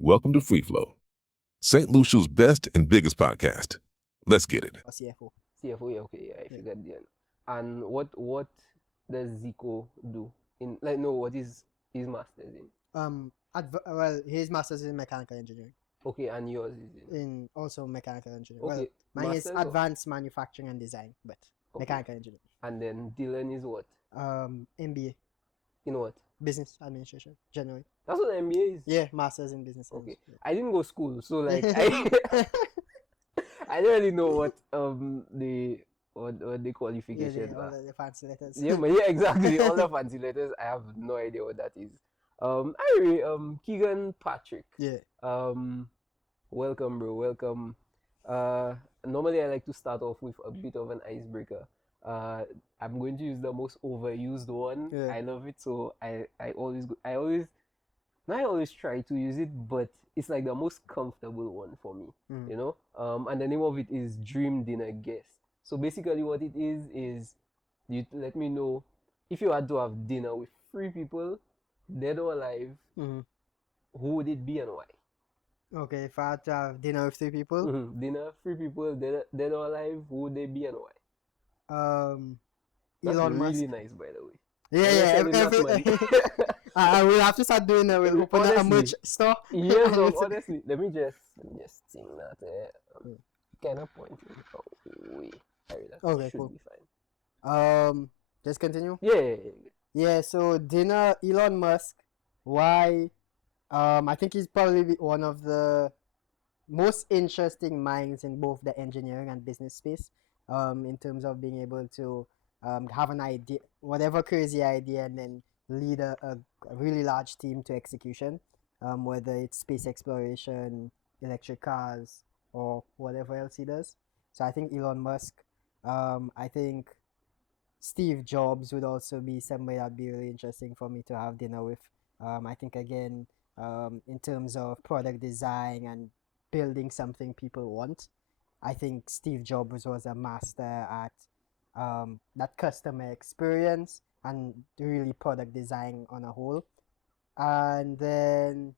Welcome to Free Flow, St. Lucia's best and biggest podcast. Let's get it. Or CFO. CFO, yeah, okay, yeah, I figured then. And what does Zico do in what is his masters in? Well, his master's in mechanical engineering. Okay, and yours is in In also mechanical engineering. okay. Well, mine is masters of- advanced manufacturing and design, but okay. mechanical engineering. And then Dylan is what? MBA, In what? business administration, generally. That's what the MBA is. Yeah, master's in business. Okay. administration. I didn't go school, so like I don't really know what the qualifications all are. the fancy letters. Yeah, but yeah, exactly. All the fancy letters, I have no idea what that is. Anyway, Keeghan Patrick. Yeah. Welcome, bro. Welcome. Normally I like to start off with a bit of an icebreaker. I'm going to use the most overused one. Yeah. I love it, so I always try to use it, but it's like the most comfortable one for me. Mm. You know. And the name of it is Dream Dinner Guest. So basically, what it is you let me know if you had to have dinner with 3 people, dead or alive, Mhm. who would it be and why? Okay, if I had to have dinner with 3 people, Dinner, 3 people, dead or alive, who would they be and why? That's Elon really Musk. nice, by the way. Yeah, Never yeah. said enough money. I will have to start doing that. We'll open a Honestly. merch store. Yes, And it's- honestly, let me just sing that. Kind of pointing away. That Okay, should cool. be fine. Just continue. Yeah. Yeah, so dinner, Elon Musk. Why? I think he's probably one of the most interesting minds in both the engineering and business space. In terms of being able to have an idea, whatever crazy idea, and then lead a really large team to execution. Whether it's space exploration, electric cars, or whatever else he does. So I think Elon Musk. I think Steve Jobs would also be somebody that'd be really interesting for me to have dinner with. I think again, in terms of product design and building something people want, I think Steve Jobs was a master at that customer experience and really product design on a whole. And then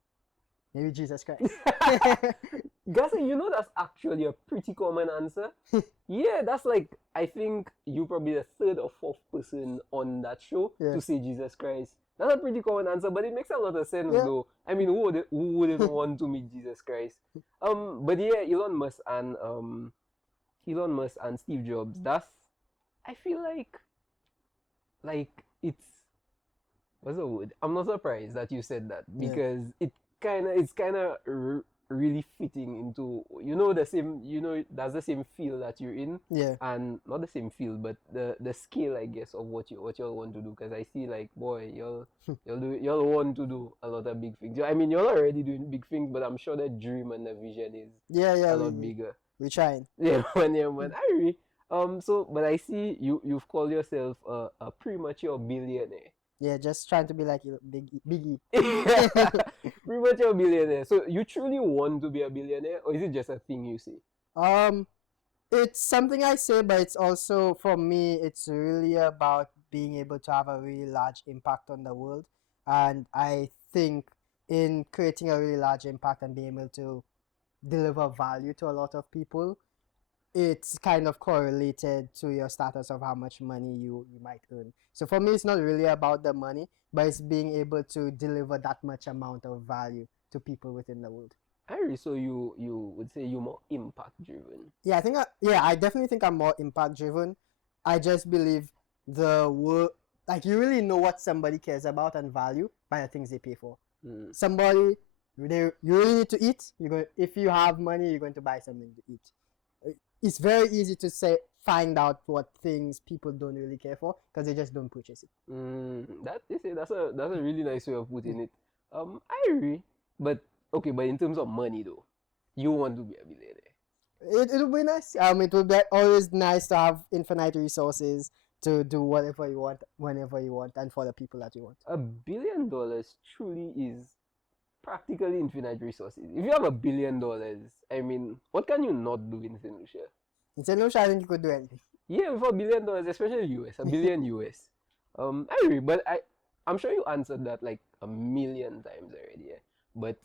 maybe Jesus Christ. Guys, you know that's actually a pretty common answer. Yeah, that's like I think you probably the 3rd or 4th person on that show Yeah. to say Jesus Christ. That's a pretty common answer, but it makes a lot of sense Yeah. though. I mean, who wouldn't want to meet Jesus Christ? But yeah, Elon Musk and Steve Jobs. That's I feel like it's what's the word? I'm not surprised that you said that Yeah. because it's kind of really fitting into that's the same field that you're in, Yeah. and not the same field but the scale I guess of what y'all want to do, because I see like boy y'all want to do a lot of big things. I mean, y'all already doing big things, but I'm sure the dream and the vision is Yeah, a yeah. lot We bigger. trying. Yeah, man, I agree. So but I see you've called yourself a premature billionaire. Yeah, just trying to be like Biggie. Premature billionaire. So you truly want to be a billionaire, or is it just a thing you say? It's something I say, but it's also for me, it's really about being able to have a really large impact on the world. And I think in creating a really large impact and being able to deliver value to a lot of people, it's kind of correlated to your status of how much money you might earn. So for me, it's not really about the money, but it's being able to deliver that much amount of value to people within the world. Harry, so you would say you're more impact driven. Yeah, I definitely think I'm more impact driven. I just believe the work, like you really know what somebody cares about and value by the things they pay for. Somebody, you really need to eat. If you have money, you're going to buy something to eat. It's very easy to find out what things people don't really care for because they just don't purchase it. That's a really nice way of putting it. I agree, but okay, but in terms of money though, you want to be a billionaire. It would be nice. It would be always nice to have infinite resources to do whatever you want, whenever you want, and for the people that you want. $1 billion truly is practically infinite resources. If you have $1 billion, I mean, what can you not do in St. Lucia? In St. Lucia, I think you could do anything. Yeah, with $1 billion, especially US, $1 billion US. I agree, but I'm sure you answered that like a million times already. Yeah? But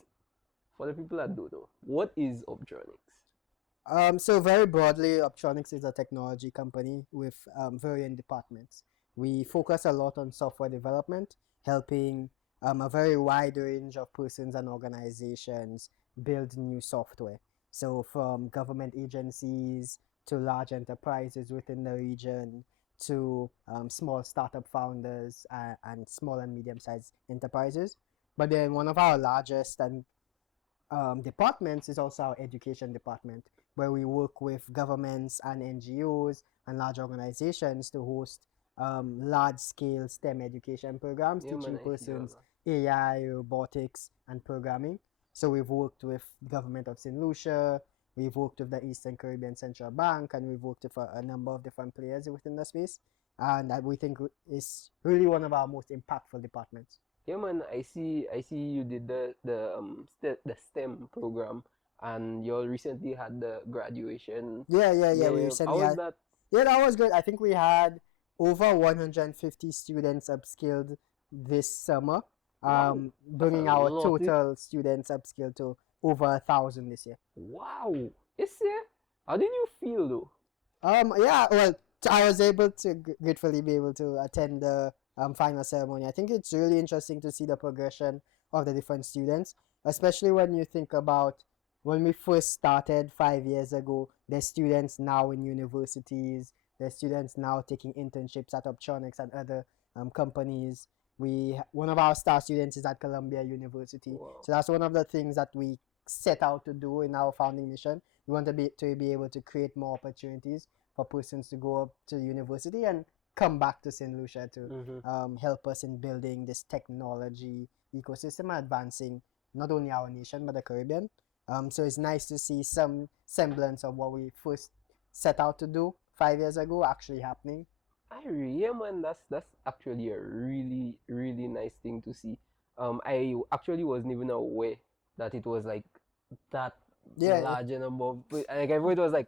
for the people that don't know, what is Orbtronics? So very broadly, Orbtronics is a technology company with varying departments. We focus a lot on software development, helping a very wide range of persons and organizations build new software. So from government agencies to large enterprises within the region to small startup founders and small and medium-sized enterprises. But then one of our largest and departments is also our education department, where we work with governments and NGOs and large organizations to host large-scale STEM education programs, Yeah, teaching man, I see all persons that. AI, robotics, and programming. So we've worked with the government of St. Lucia, we've worked with the Eastern Caribbean Central Bank, and we've worked with a number of different players within the space. And that we think is really one of our most impactful departments. Yeah, man, I see you did the STEM program, and you all recently had the graduation. Yeah. We Yeah, recently how was had. that? Yeah, that was good. I think we had over 150 students upskilled this summer, Wow, that's bringing a our lot. total students upskilled to over 1,000 this year. Wow, yes, yeah. How did you feel though? Yeah, well, I was able to gratefully be able to attend the final ceremony. I think it's really interesting to see the progression of the different students, especially when you think about when we first started 5 years ago. There's students now in universities. There's students now taking internships at Orbtronics and other companies. One of our star students is at Columbia University, Wow. so that's one of the things that we set out to do in our founding mission. We want to be able to create more opportunities for persons to go up to university and come back to St. Lucia to help us in building this technology ecosystem and advancing not only our nation but the Caribbean. So it's nice to see some semblance of what we first set out to do 5 years ago actually happening. Yeah, man, that's actually a really nice thing to see. I actually wasn't even aware that it was like that Yeah. large a number of, like I thought it was like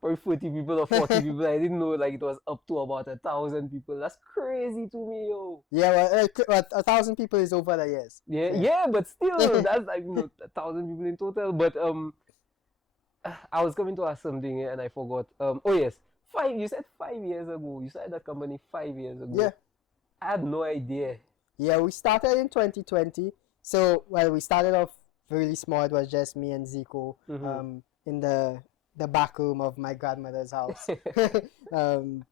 probably 40 people or 40 people. I didn't know like it was up to about 1,000 people. That's crazy to me, yo. Yeah, well, 1,000 people is over the years. Yeah, but still, that's like 1,000 people in total. But I was coming to ask something and I forgot. Oh yes, you said 5 years ago. You started that company 5 years ago. Yeah. I had no idea. Yeah, we started in 2020. So, well, we started off really small. It was just me and Zico in the back room of my grandmother's house,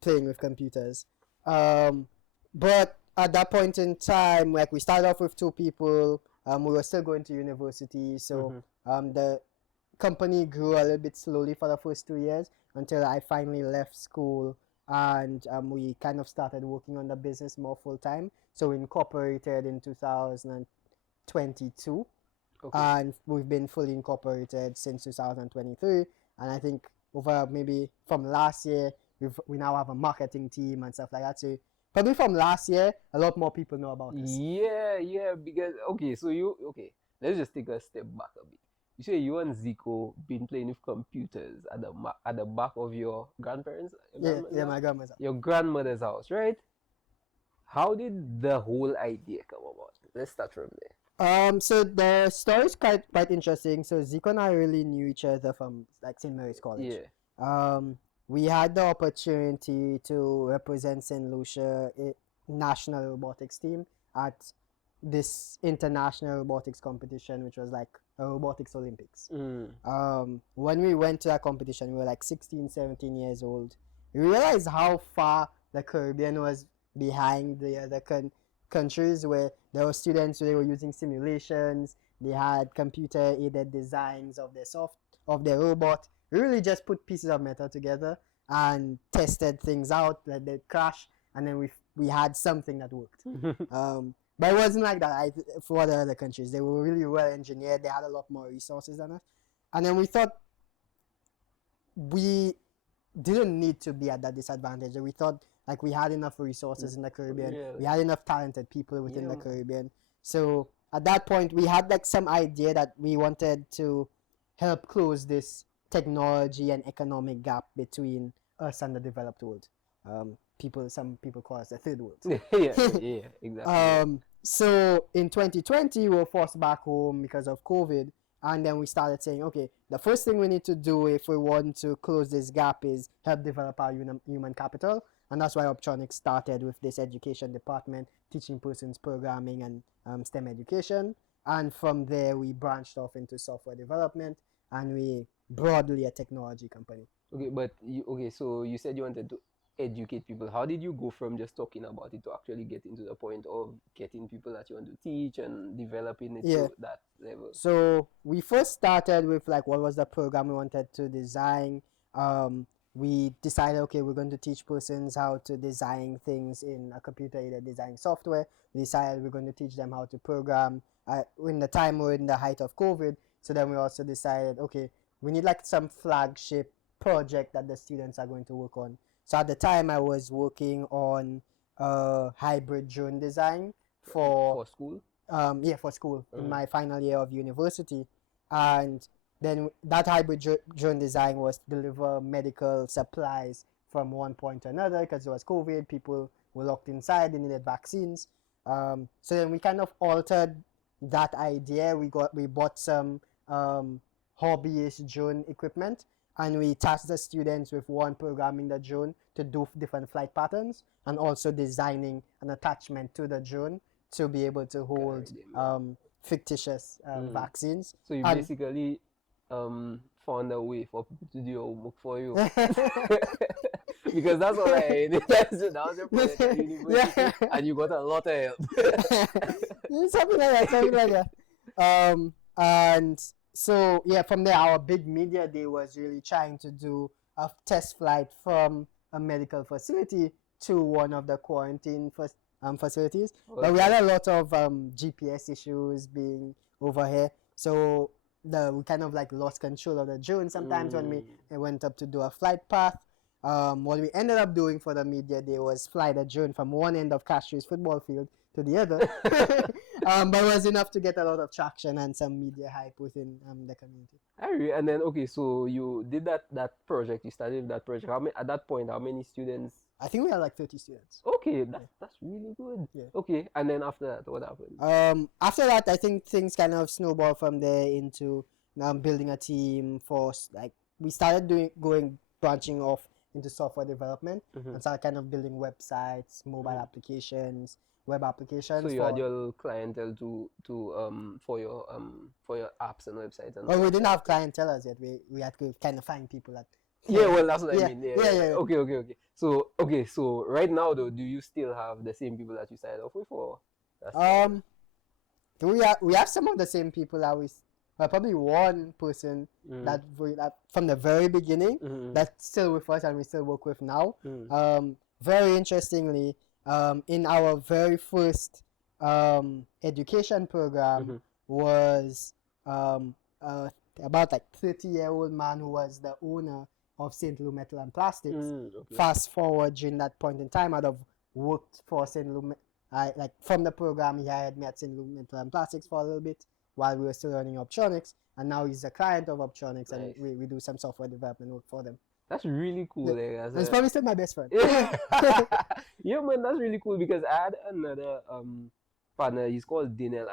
playing with computers. But at that point in time, like we started off with 2 people. We were still going to university, so the company grew a little bit slowly for the first 2 years until I finally left school and we kind of started working on the business more full time. So we incorporated in 2022, and we've been fully incorporated since 2023. And I think over maybe from last year, we now have a marketing team and stuff like that. So probably from last year, a lot more people know about us. Yeah, because let's just take a step back a bit. You say you and Zico been playing with computers at the back of your grandparents? Yeah, my grandmother's house. Your grandmother's house, right? How did the whole idea come about? Let's start from there. So the story is quite interesting. So Zico and I really knew each other from like St. Mary's College. Yeah. We had the opportunity to represent St. Lucia national robotics team at this international robotics competition, which was like a robotics Olympics. When we went to that competition, we were like 16, 17 years old. We realized how far the Caribbean was behind the other countries, where there were students who were using simulations. They had computer aided designs of their robot. We really just put pieces of metal together and tested things out, let them crash, and then we had something that worked. But it wasn't like that for the other countries. They were really well engineered. They had a lot more resources than us. And then we thought we didn't need to be at that disadvantage. We thought like we had enough resources in the Caribbean. Yeah. We had enough talented people within the Caribbean. So at that point, we had like some idea that we wanted to help close this technology and economic gap between us and the developed world. Some people call us the third world. yeah, exactly. So in 2020, we were forced back home because of COVID. And then we started saying, okay, the first thing we need to do if we want to close this gap is help develop our human capital. And that's why Orbtronics started with this education department, teaching persons programming and STEM education. And from there, we branched off into software development, and we broadly a technology company. Okay, but so you said you wanted to educate people. How did you go from just talking about it to actually getting to the point of getting people that you want to teach and developing it to that level? So we first started with like what was the program we wanted to design. We decided, okay, we're going to teach persons how to design things in a computer-aided design software. We decided we're going to teach them how to program. In the time we're in the height of COVID, so then we also decided, okay, we need like some flagship project that the students are going to work on. So at the time, I was working on hybrid drone design for school. For school in my final year of university, and then that hybrid drone design was to deliver medical supplies from one point to another because it was COVID. People were locked inside. They needed vaccines. So then we kind of altered that idea. We bought some hobbyist drone equipment, and we tasked the students with one, programming the drone to do different flight patterns, and also designing an attachment to the drone to be able to hold fictitious vaccines. So you basically found a way for people to do your work for you. Because that's what I that was your project at university, and you got a lot of help. Something like that. And so from there, our big media day was really trying to do a test flight from a medical facility to one of the quarantine facilities. Okay. But we had a lot of GPS issues being over here, so we kind of like lost control of the drone sometimes when we went up to do a flight path. What we ended up doing for the media day was fly the drone from one end of Castries football field to the other. But it was enough to get a lot of traction and some media hype within the community. And then, okay, so you did that project, you started that project. At that point, how many students? I think we had like 30 students. Okay, that's really good. Yeah. Okay, and then after that, what happened? After that, I think things kind of snowballed from there into building a team for, like, we started branching off into software development and started kind of building websites, mobile applications, web applications. So you had your clientele for your apps and websites and well, we didn't have clientele as yet. We had to kind of find people that that's what I mean. Yeah. Okay. So right now though, do you still have the same people that you started off with, or we have some of the same people that probably one person that from the very beginning that's still with us and we still work with now. Very interestingly, in our very first education program was about like 30-year-old man who was the owner of St. Lou Metal and Plastics. Fast forward during that point in time, I'd have worked for St. Lou. Like from the program, he hired me at St. Lou Metal and Plastics for a little bit while we were still running Orbtronics, and now he's a client of Orbtronics, and we do some software development work for them. That's really cool. He's probably still my best friend. Yeah, man, that's really cool because I had another partner. He's called Dinel.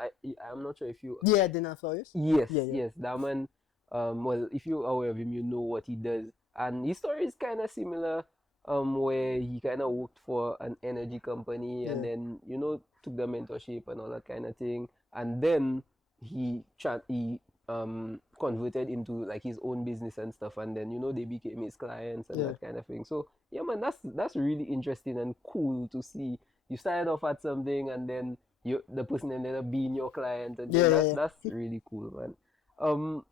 I'm not sure if you. Yeah, Dinel Flores. Yes. That man. Well, if you're aware of him, you know what he does, and his story is kind of similar. Where he kind of worked for an energy company and then took the mentorship and all that kind of thing, and then he converted into like his own business and stuff, and then they became his clients and that kind of thing. So yeah, man, that's really interesting and cool to see. You started off at something and then the person ended up being your client, and that's really cool, man.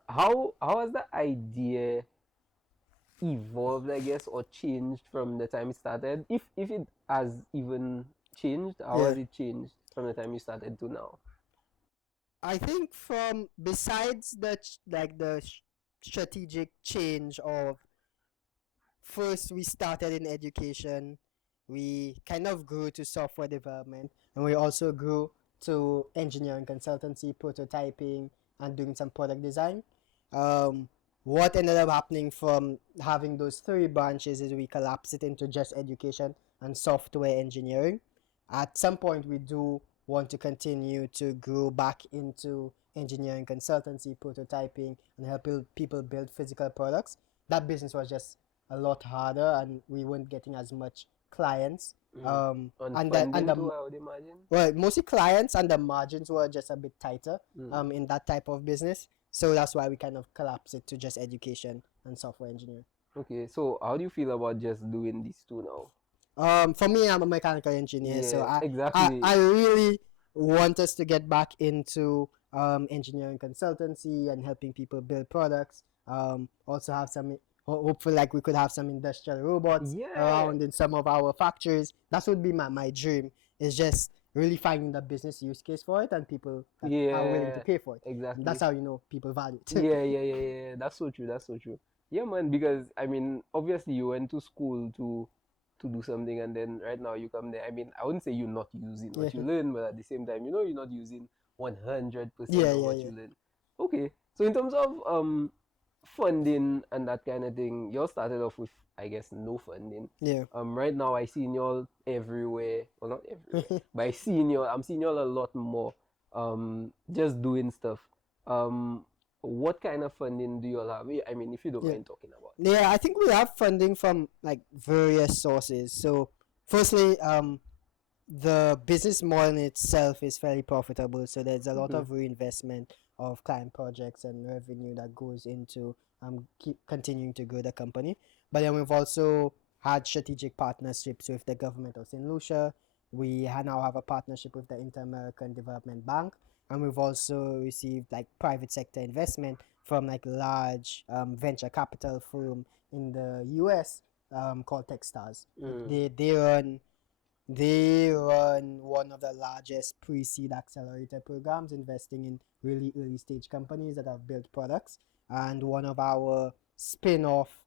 How has the idea evolved, I guess, or changed from the time it started? If it has even changed, how has it changed from the time you started to now? I think besides the strategic change of first we started in education, we kind of grew to software development, and we also grew to engineering consultancy, prototyping, and doing some product design. What ended up happening from having those three branches is we collapsed it into just education and software engineering. At some point, we do want to continue to grow back into engineering consultancy, prototyping, and help people build physical products, that business was just a lot harder, and we weren't getting as much clients. On And funding the too, I would imagine. well, mostly clients, and the margins were just a bit tighter in that type of business. So that's why we kind of collapsed it to just education and software engineering. Okay, so how do you feel about just doing these two now? For me, I'm a mechanical engineer, so Yeah, I exactly. really want us to get back into engineering consultancy and helping people build products. Also have some hopefully like we could have some industrial robots Yeah. around in some of our factories. That would be my dream. Is just really finding the business use case for it and people that are willing to Yeah, pay for it. exactly. That's how you know people value it. Yeah. That's so true. That's so true. Yeah, man. Because I mean, obviously, you went to school to do something, and then right now you come there. I mean, I wouldn't say you're not using what you Yeah. learn, but at the same time, you're not using 100% Yeah, of yeah, what yeah. you learn. Okay. So in terms of funding and that kind of thing, you all started off with, I guess, no funding. Yeah. Right now I see y'all everywhere. Well, not everywhere, but I'm seeing y'all a lot more. Just doing stuff. What kind of funding do you all have? I mean, if you don't Yeah. mind talking about. Yeah, I think we have funding from like various sources. So, firstly, the business model in itself is fairly profitable. So there's a lot of reinvestment of client projects and revenue that goes into keep continuing to grow the company. But then we've also had strategic partnerships with the government of St. Lucia. We now have a partnership with the Inter-American Development Bank, and we've also received like private sector investment from like large venture capital firm in the US called Techstars. They run one of the largest pre-seed accelerator programs, investing in really early stage companies that have built products. And one of our spin-off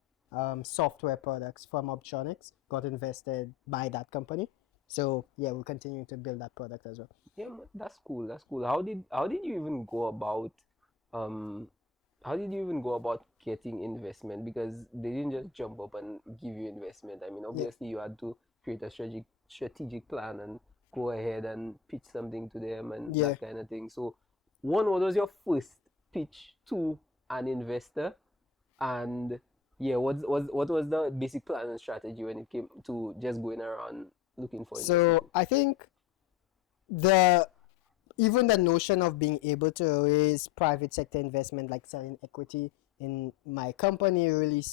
software products from Orbtronics got invested by that company. So yeah, we're continuing to build that product as well. Yeah, that's cool. That's cool. How did you even go about um getting investment? Because they didn't just jump up and give you investment. I mean, obviously you had to create a strategic plan and go ahead and pitch something to them and that kind of thing. So, one, what was your first pitch to an investor? And yeah, what was the basic plan and strategy when it came to just going around looking for investment? So I think even the notion of being able to raise private sector investment, like selling equity in my company, really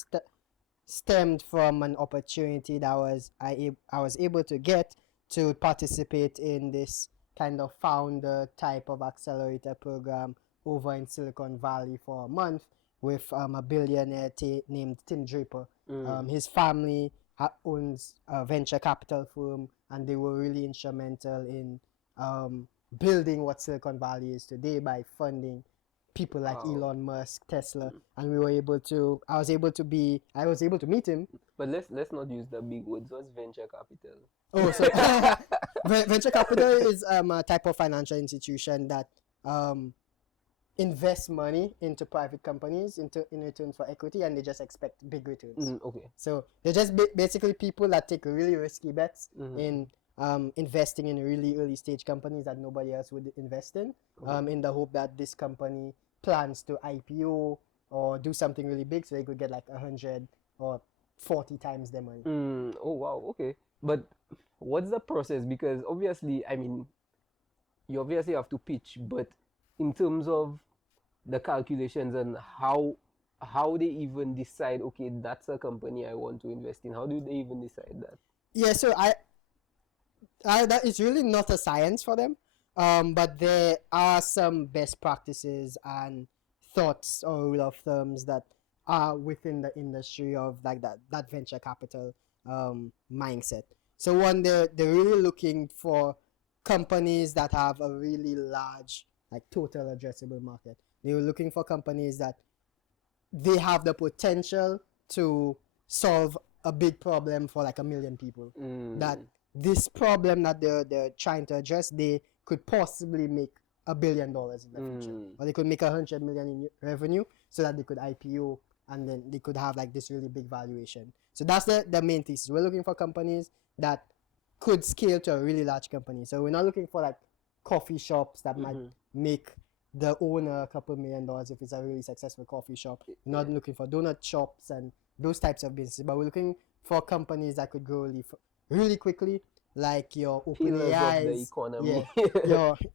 stemmed from an opportunity that I was able to get to participate in this kind of founder type of accelerator program over in Silicon Valley for a month with a billionaire named Tim Draper. His family owns a venture capital firm, and they were really instrumental in building what Silicon Valley is today by funding people like Elon Musk, Tesla, and I was able to meet him. But let's not use the big words. What's venture capital? Oh, so venture capital is a type of financial institution that invest money into private companies in return for equity, and they just expect big returns. Okay. So they're just basically people that take really risky bets in investing in really early stage companies that nobody else would invest in the hope that this company plans to IPO or do something really big so they could get like 100 or 40 times their money. Oh wow, okay. But what's the process? Because obviously, I mean, you obviously have to pitch, but in terms of the calculations and how they even decide, okay, that's a company I want to invest in. How do they even decide that? Yeah, so that is really not a science for them, but there are some best practices and thoughts or rule of thumbs that are within the industry of like that venture capital mindset. So one, they're really looking for companies that have a really large like total addressable market. They were looking for companies that they have the potential to solve a big problem for like 1 million people. That this problem that they're trying to address, they could possibly make $1 billion in the future, or they could make 100 million in revenue so that they could IPO and then they could have like this really big valuation. So that's the main thesis. We're looking for companies that could scale to a really large company. So we're not looking for like coffee shops that might Mhm. make the owner a couple $1 million if it's a really successful coffee shop. We're not looking for donut shops and those types of businesses, but we're looking for companies that could grow really quickly, like your Pillars of the OpenAIs, economy.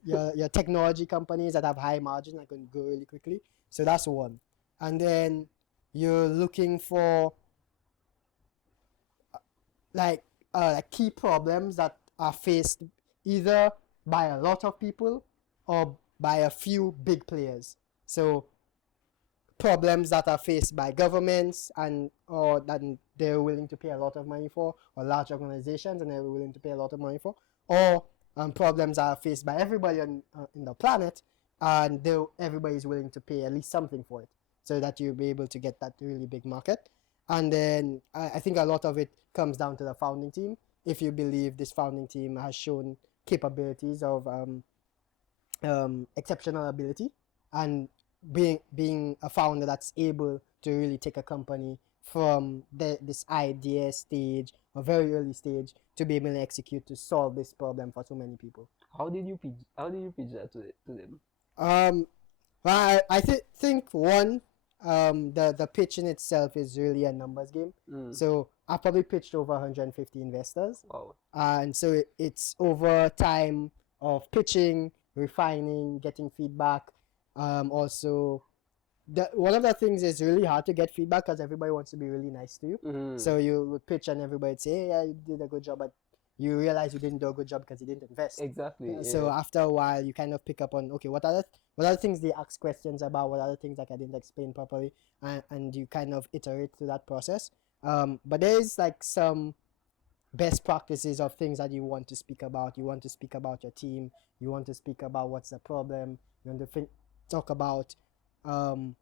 your technology companies that have high margin that can grow really quickly. So that's one. And then you're looking for like key problems that are faced either by a lot of people or by a few big players. So problems that are faced by governments and or that they're willing to pay a lot of money for, or large organizations and they're willing to pay a lot of money for, or problems are faced by everybody on in the planet and everybody's willing to pay at least something for it, so that you'll be able to get that really big market. And then I think a lot of it comes down to the founding team. If you believe this founding team has shown capabilities of exceptional ability and being a founder that's able to really take a company from this idea stage, a very early stage, to be able to execute to solve this problem for so many people. How did you pitch that to them? Well, I think one, the pitch in itself is really a numbers game. So I probably pitched over 150 investors. Wow. And so it's over time of pitching, refining, getting feedback. Also, one of the things is really hard to get feedback because everybody wants to be really nice to you. So you would pitch and everybody would say, hey, yeah, you did a good job, but you realize you didn't do a good job because you didn't invest. Exactly. So after a while, you kind of pick up on, okay, what are the things they ask questions about? What are the things like I didn't explain properly? And you kind of iterate through that process. But there is like some best practices of things that you want to speak about. You want to speak about your team. You want to speak about what's the problem. You want to talk about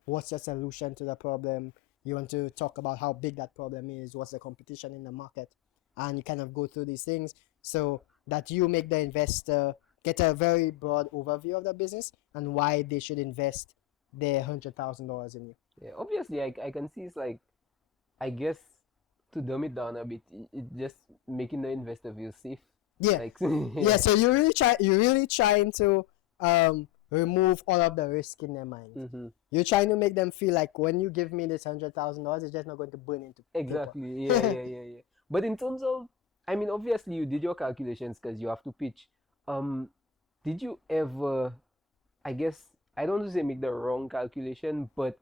what's the solution to the problem. You want to talk about how big that problem is, what's the competition in the market, and you kind of go through these things so that you make the investor get a very broad overview of the business and why they should invest their $100,000 in you. Yeah, obviously, I can see it's like, I guess, to dumb it down a bit, it's just making the investor feel safe. Yeah. Like, Yeah, so you're really trying to remove all of the risk in their mind. You're trying to make them feel like when you give me this $100,000, it's just not going to burn into paper. Exactly. Yeah. But in terms of, I mean, obviously you did your calculations because you have to pitch. Did you ever, I guess, I don't want to say make the wrong calculation, but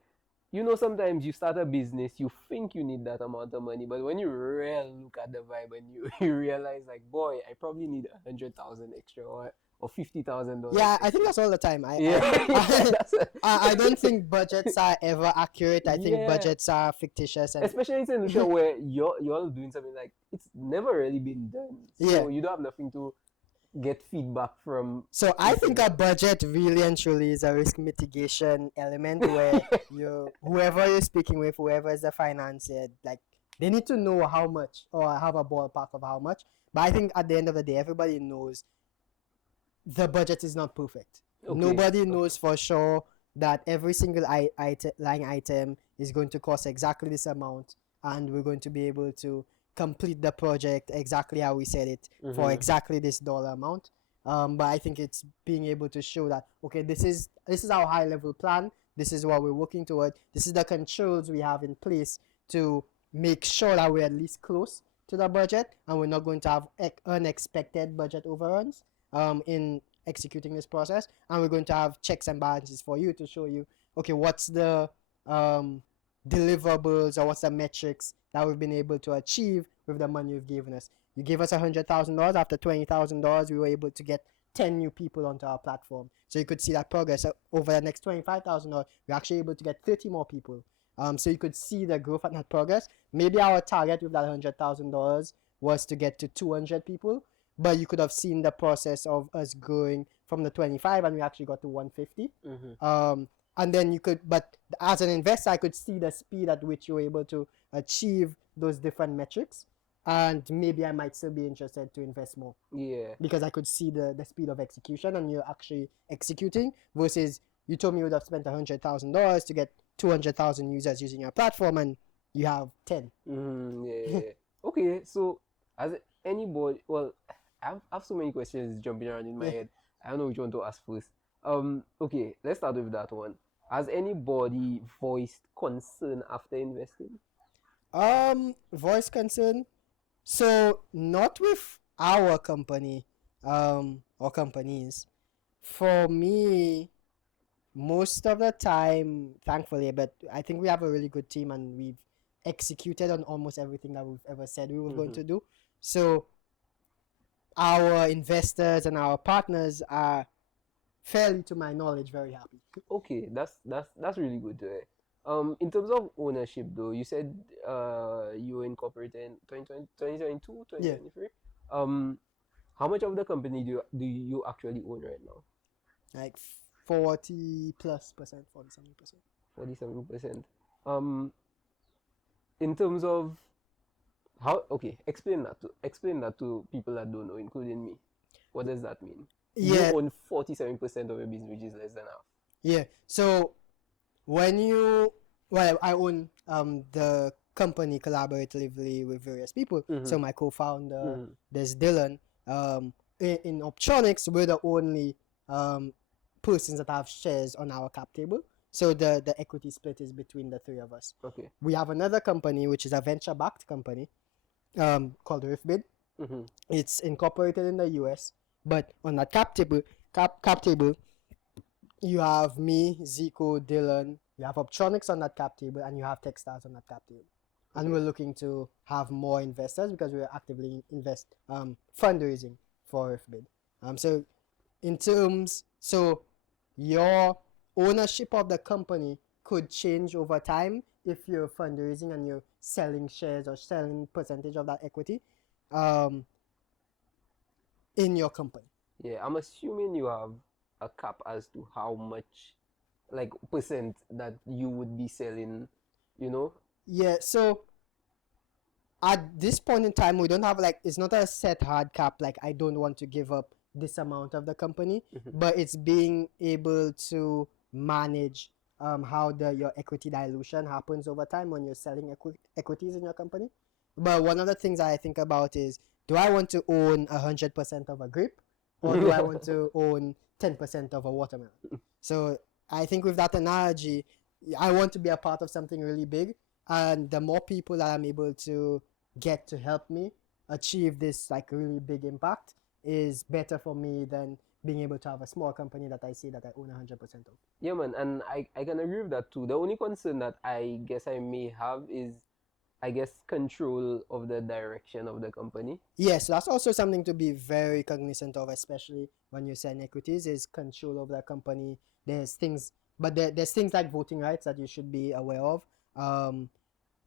you know, sometimes you start a business, you think you need that amount of money, but when you really look at the vibe and you realize like, boy, I probably need 100,000 extra or $50,000. Yeah, I think that's all the time. I don't think budgets are ever accurate. I think budgets are fictitious, and especially in a show where you're doing something like it's never really been done. So you don't have nothing to get feedback from. So I think a budget really and truly is a risk mitigation element where whoever you're speaking with, whoever is the financier, like they need to know how much or have a ballpark of how much. But I think at the end of the day, everybody knows the budget is not perfect. Nobody knows for sure that every single line item is going to cost exactly this amount and we're going to be able to complete the project exactly how we said it for exactly this dollar amount. But I think it's being able to show that, okay, this is our high level plan. This is what we're working toward. This is the controls we have in place to make sure that we're at least close to the budget and we're not going to have unexpected budget overruns in executing this process. And we're going to have checks and balances for you to show you, okay, what's the deliverables or what's the metrics that we've been able to achieve with the money you've given us. You gave us $100,000. After $20,000, we were able to get 10 new people onto our platform. So you could see that progress. So over the next $25,000, we're actually able to get 30 more people. So you could see the growth and that progress. Maybe our target with that $100,000 was to get to 200 people, but you could have seen the process of us growing from the 25 and we actually got to 150. And then you could, but as an investor, I could see the speed at which you were able to achieve those different metrics. And maybe I might still be interested to invest more. Yeah. Because I could see the speed of execution and you're actually executing versus you told me you would have spent $100,000 to get 200,000 users using your platform and you have 10. Yeah. Okay, so as anybody, well, I have so many questions jumping around in my head. I don't know which one to ask first. Okay, let's start with that one. Has anybody voiced concern after investing? Voice concern. So not with our company, or companies. For me, most of the time, thankfully, but I think we have a really good team and we've executed on almost everything that we've ever said we were going to do. So our investors and our partners are fairly, to my knowledge, very happy. Okay, that's really good to hear. In terms of ownership though, you said you were incorporated in 2022, Yeah. 2023. How much of the company do you actually own right now? Like 40+%, 47%. 47%. In terms of how, okay, explain that to people that don't know, including me. What does that mean? Yeah. You own 47% of your business, which is less than half. Yeah. So when you, well, I own the company collaboratively with various people. So my co-founder, there's Dylan. In Orbtronics, we're the only persons that have shares on our cap table. So the equity split is between the three of us. Okay. We have another company which is a venture-backed company called Riffbid. It's incorporated in the US, but on that cap table, you have me, Zico, Dylan. You have Orbtronics on that cap table, and you have Techstars on that cap table. And we're looking to have more investors because we're actively fundraising for Riffbid. So in terms, so your ownership of the company could change over time if you're fundraising and you're selling shares or selling percentage of that equity in your company. Yeah, I'm assuming you have a cap as to how much, like, percent that you would be selling, you know? Yeah, so at this point in time, we don't have, like, it's not a set hard cap, like, I don't want to give up this amount of the company, but it's being able to manage how your equity dilution happens over time when you're selling equities in your company. But one of the things I think about is, do I want to own 100% of a grape, or do I want to own 10% of a watermelon? So I think with that analogy, I want to be a part of something really big, and the more people that I'm able to get to help me achieve this, like, really big impact is better for me than being able to have a small company that I see that I own 100% of. Yeah, man, and I can agree with that too. The only concern that I guess I may have is, I guess, control of the direction of the company. Yes, that's also something to be very cognizant of, especially when you're selling equities, is control of the company. There's things, but there's things like voting rights that you should be aware of.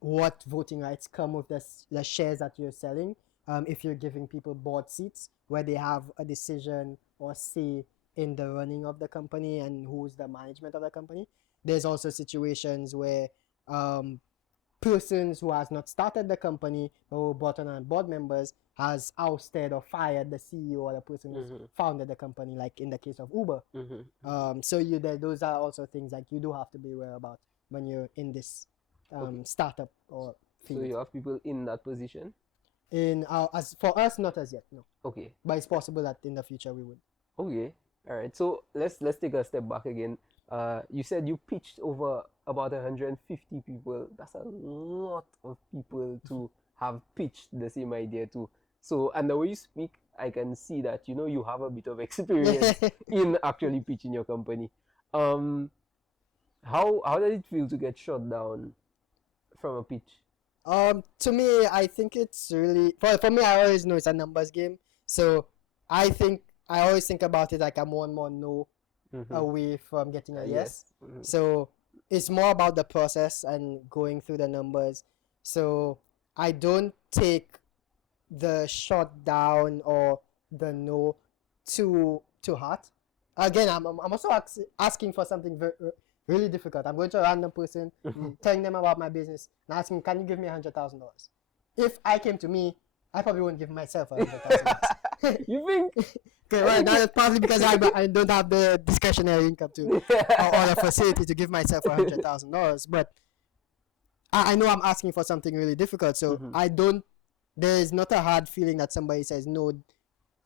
What voting rights come with the shares that you're selling. If you're giving people board seats where they have a decision or say in the running of the company and who's the management of the company. There's also situations where persons who has not started the company but who brought on board members has ousted or fired the CEO or the person who's founded the company, like in the case of Uber. So those are also things like you do have to be aware about when you're in this startup or field. So you have people in that position? As for us, not as yet, no. Okay. But it's possible that in the future we would. Okay. All right. So let's take a step back again. You said you pitched over about 150 people. That's a lot of people to have pitched the same idea to. So, and the way you speak, I can see that, you know, you have a bit of experience in actually pitching your company. How does it feel to get shot down from a pitch? To me, I think it's really, for me, I always know it's a numbers game. So I always think about it like I'm one more no away from getting a yes. So it's more about the process and going through the numbers. So I don't take the shot down or the no too heart. Again, I'm also asking for something really difficult. I'm going to a random person, telling them about my business, and asking, can you give me $100,000? If I came to me, I probably wouldn't give myself $100,000. You think? Okay, right, now it's partly because I don't have the discretionary income to or the facility to give myself $100,000. But I know I'm asking for something really difficult, so there is not a hard feeling that somebody says no.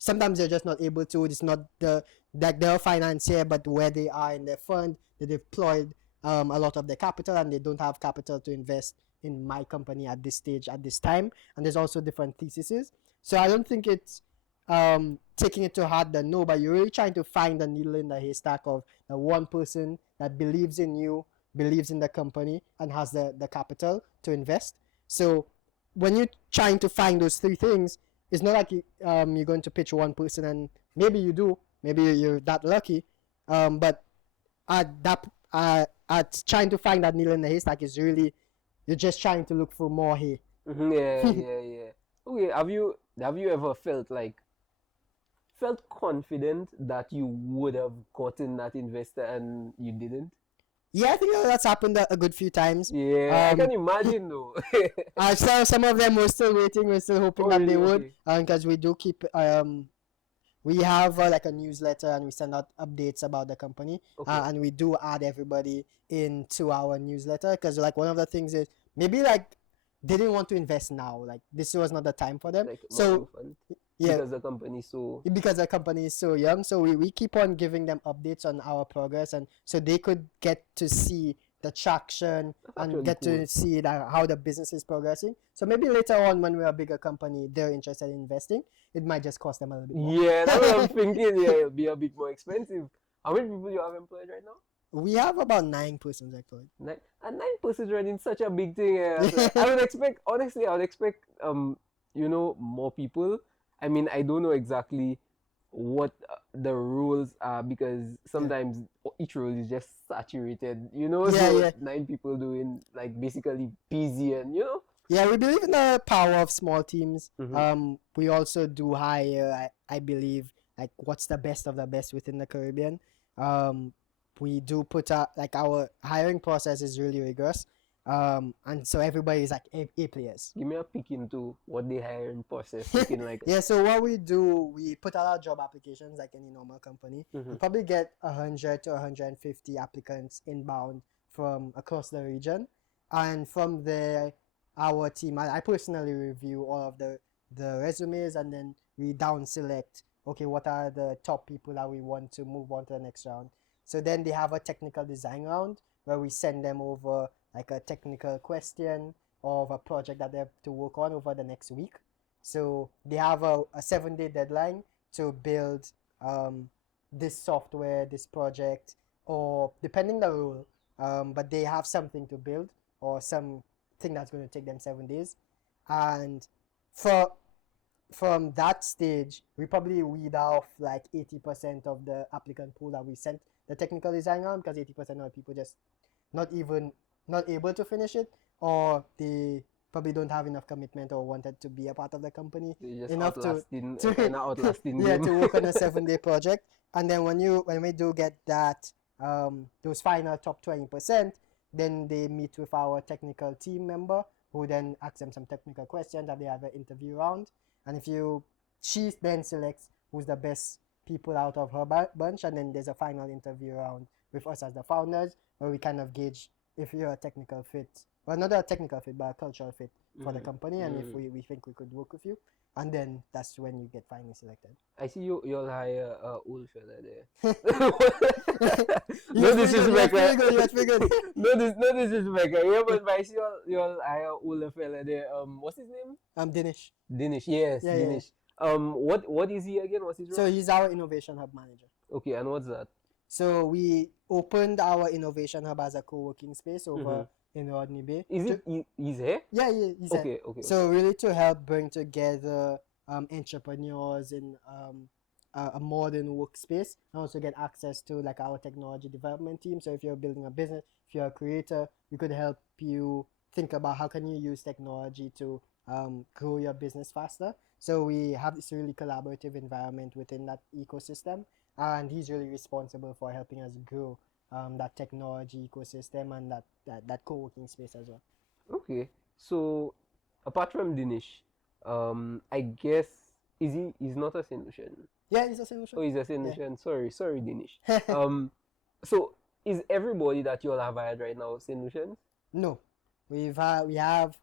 sometimes they're just not able to. It's not their financier, but where they are in their fund, they deployed a lot of their capital, and they don't have capital to invest in my company at this stage, at this time. And there's also different theses. So I don't think it's taking it too hard, no, but you're really trying to find the needle in the haystack of the one person that believes in you, believes in the company, and has the capital to invest. So when you're trying to find those three things, it's not like you're going to pitch one person, and maybe you do, maybe you're that lucky, but at trying to find that needle in the haystack is really, you're just trying to look for more hay. Yeah. Okay, have you ever felt confident that you would have gotten that investor and you didn't? Yeah, I think that's happened a good few times. Yeah, I can imagine though. Some of them were still waiting. We're still hoping that they would, Okay. because we do keep we have like a newsletter, and we send out updates about the company, and we do add everybody into our newsletter, because like one of the things is maybe like they didn't want to invest now, like this was not the time for them. Like So fun. yeah, Because the company is so young, so we keep on giving them updates on our progress, and so they could get to see the traction and get to see that how the business is progressing. So maybe later on, when we're a bigger company, they're interested in investing, it might just cost them a little bit more. Yeah, that's what I'm thinking. Yeah, it'll be a bit more expensive. How many people you have employed right now? We have about 9 persons actually. 9 persons running such a big thing. I would expect, honestly, more people. I mean, I don't know exactly what the rules are, because sometimes each role is just saturated, so 9 people doing like basically busy, and Yeah, we believe in the power of small teams. Mhm. We also do hire, I believe, like what's the best of the best within the Caribbean. We do put out, like, our hiring process is really rigorous. And so everybody is like A players. Give me a peek into what the hiring process looking like. Yeah, so what we do, we put out our job applications like any normal company. We Mhm. probably get 100 to 150 applicants inbound from across the region. And from there, our team, I personally review all of the resumes, and then we down select, okay, what are the top people that we want to move on to the next round. So then they have a technical design round where we send them over like a technical question of a project that they have to work on over the next week. So they have a 7-day deadline to build this software, this project, or depending the role, but they have something to build, or something that's going to take them 7 days. And from that stage, we probably weed off like 80% of the applicant pool that we sent the technical design on, because 80% of people just not able to finish it, or they probably don't have enough commitment or wanted to be a part of the company enough to outlasting yeah, game. to work on a 7-day project. And then when we do get that those final top 20%, then they meet with our technical team member, who then asks them some technical questions, and they have an interview round. And she then selects who's the best people out of her bunch, and then there's a final interview round with us as the founders, where we kind of gauge if you're a technical fit, well, not a technical fit, but a cultural fit for the company, and if we think we could work with you, and then that's when you get finally selected. I see you'll hire old fella there. No disrespect. No disrespect. Yeah, but I see you'll hire older fella there. What's his name? Dinesh. Dinesh. Yes, Yeah, Dinesh. What is he again? What's his role? So he's our innovation hub manager. Okay, and what's that? So we opened our innovation hub as a co-working space over in Rodney Bay. He's here? Yeah, he's Okay. So really to help bring together entrepreneurs in a modern workspace, and also get access to like our technology development team. So if you're building a business, if you're a creator, we could help you think about how can you use technology to grow your business faster. So we have this really collaborative environment within that ecosystem, and he's really responsible for helping us grow that technology ecosystem and that co-working space as well. Okay. So apart from Dinesh, I guess he's not a solution. Yeah, he's a solution. Oh, he's a solution. Yeah. Sorry, Dinesh. So is everybody that you all have hired right now solutions? No, we have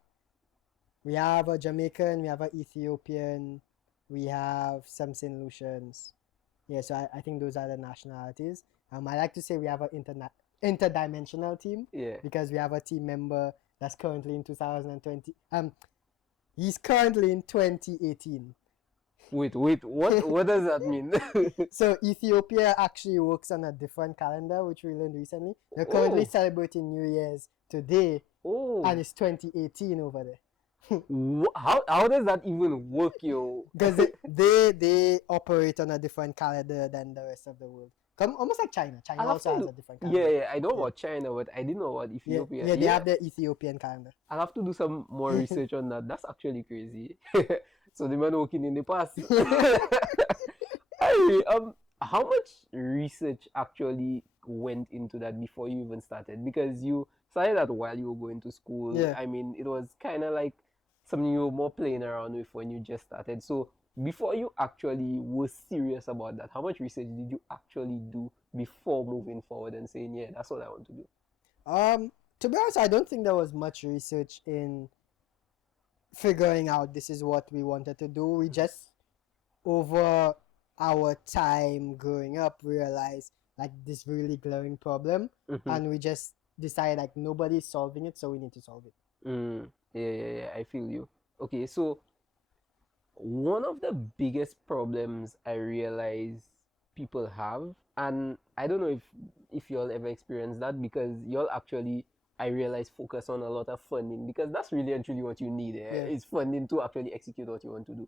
a Jamaican, we have an Ethiopian, we have some St. Lucians. Yeah, so I think those are the nationalities. I like to say we have an interdimensional team Yeah. because we have a team member that's currently in 2020. He's currently in 2018. Wait, what does that mean? So Ethiopia actually works on a different calendar, which we learned recently. They're currently Oh. celebrating New Year's today, Oh. and it's 2018 over there. How does that even work, yo? Because they operate on a different calendar than the rest of the world. Almost like China. China I'll have also to has do- a different calendar. Yeah, I know about China, but I didn't know about Yeah, Ethiopia. yeah, they have the Ethiopian calendar. I'll have to do some more research on that. That's actually crazy. So the man working in the past. Anyway, how much research actually went into that before you even started? Because you started that while you were going to school. Yeah. I mean, it was kind of like something you were more playing around with when you just started. So before you actually were serious about that, how much research did you actually do before moving forward and saying, yeah, that's what I want to do? To be honest, I don't think there was much research in figuring out this is what we wanted to do. We just, over our time growing up, realized like this really glaring problem, and we just decided like nobody's solving it, so we need to solve it. Yeah, I feel you. Okay, so one of the biggest problems I realize people have, and I don't know if y'all ever experienced that, because y'all actually, I realize, focus on a lot of funding, because that's really and truly what you need, is funding to actually execute what you want to do.